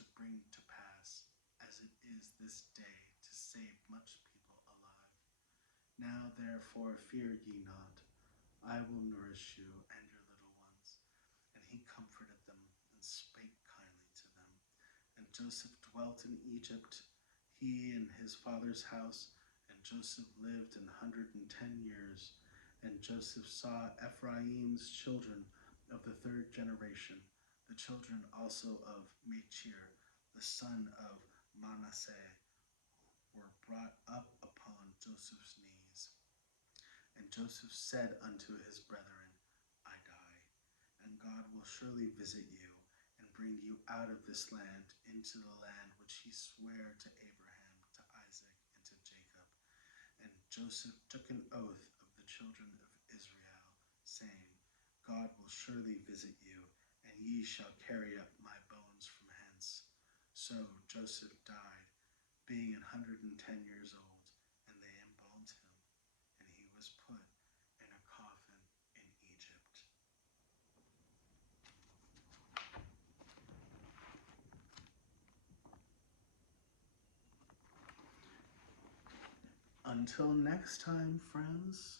to bring to pass, as it is this day, to save much people alive. Now therefore fear ye not, I will nourish you and your little ones. And he comforted them and spake kindly to them. And Joseph dwelt in Egypt, he and his father's house, and Joseph lived 110 years. And Joseph saw Ephraim's children of the third generation, the children also of Machir, the son of Manasseh, were brought up upon Joseph's knees. And Joseph said unto his brethren, I die, and God will surely visit you, and bring you out of this land into the land which he sware to Abraham, to Isaac, and to Jacob. And Joseph took an oath of the children of Israel, saying, God will surely visit you, and ye shall carry up my bones from hence. So Joseph died, being 110 years old, and they embalmed him, and he was put in a coffin in Egypt. Until next time, friends.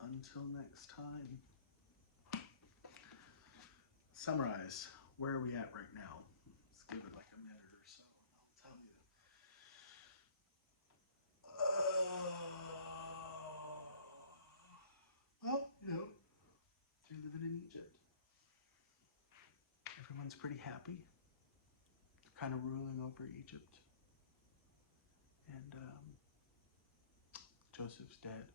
Until next time. Summarize. Where are we at right now? Let's give it like a minute or so, and I'll tell you. Well, you're living in Egypt. Everyone's pretty happy. They're kind of ruling over Egypt. And Joseph's dead.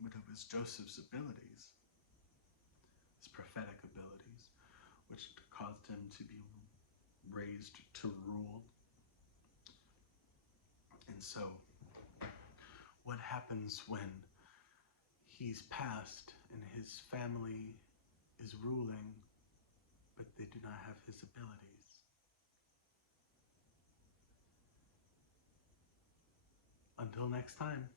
But it was Joseph's abilities, his prophetic abilities, which caused him to be raised to rule. And so, what happens when he's passed and his family is ruling, but they do not have his abilities? Until next time.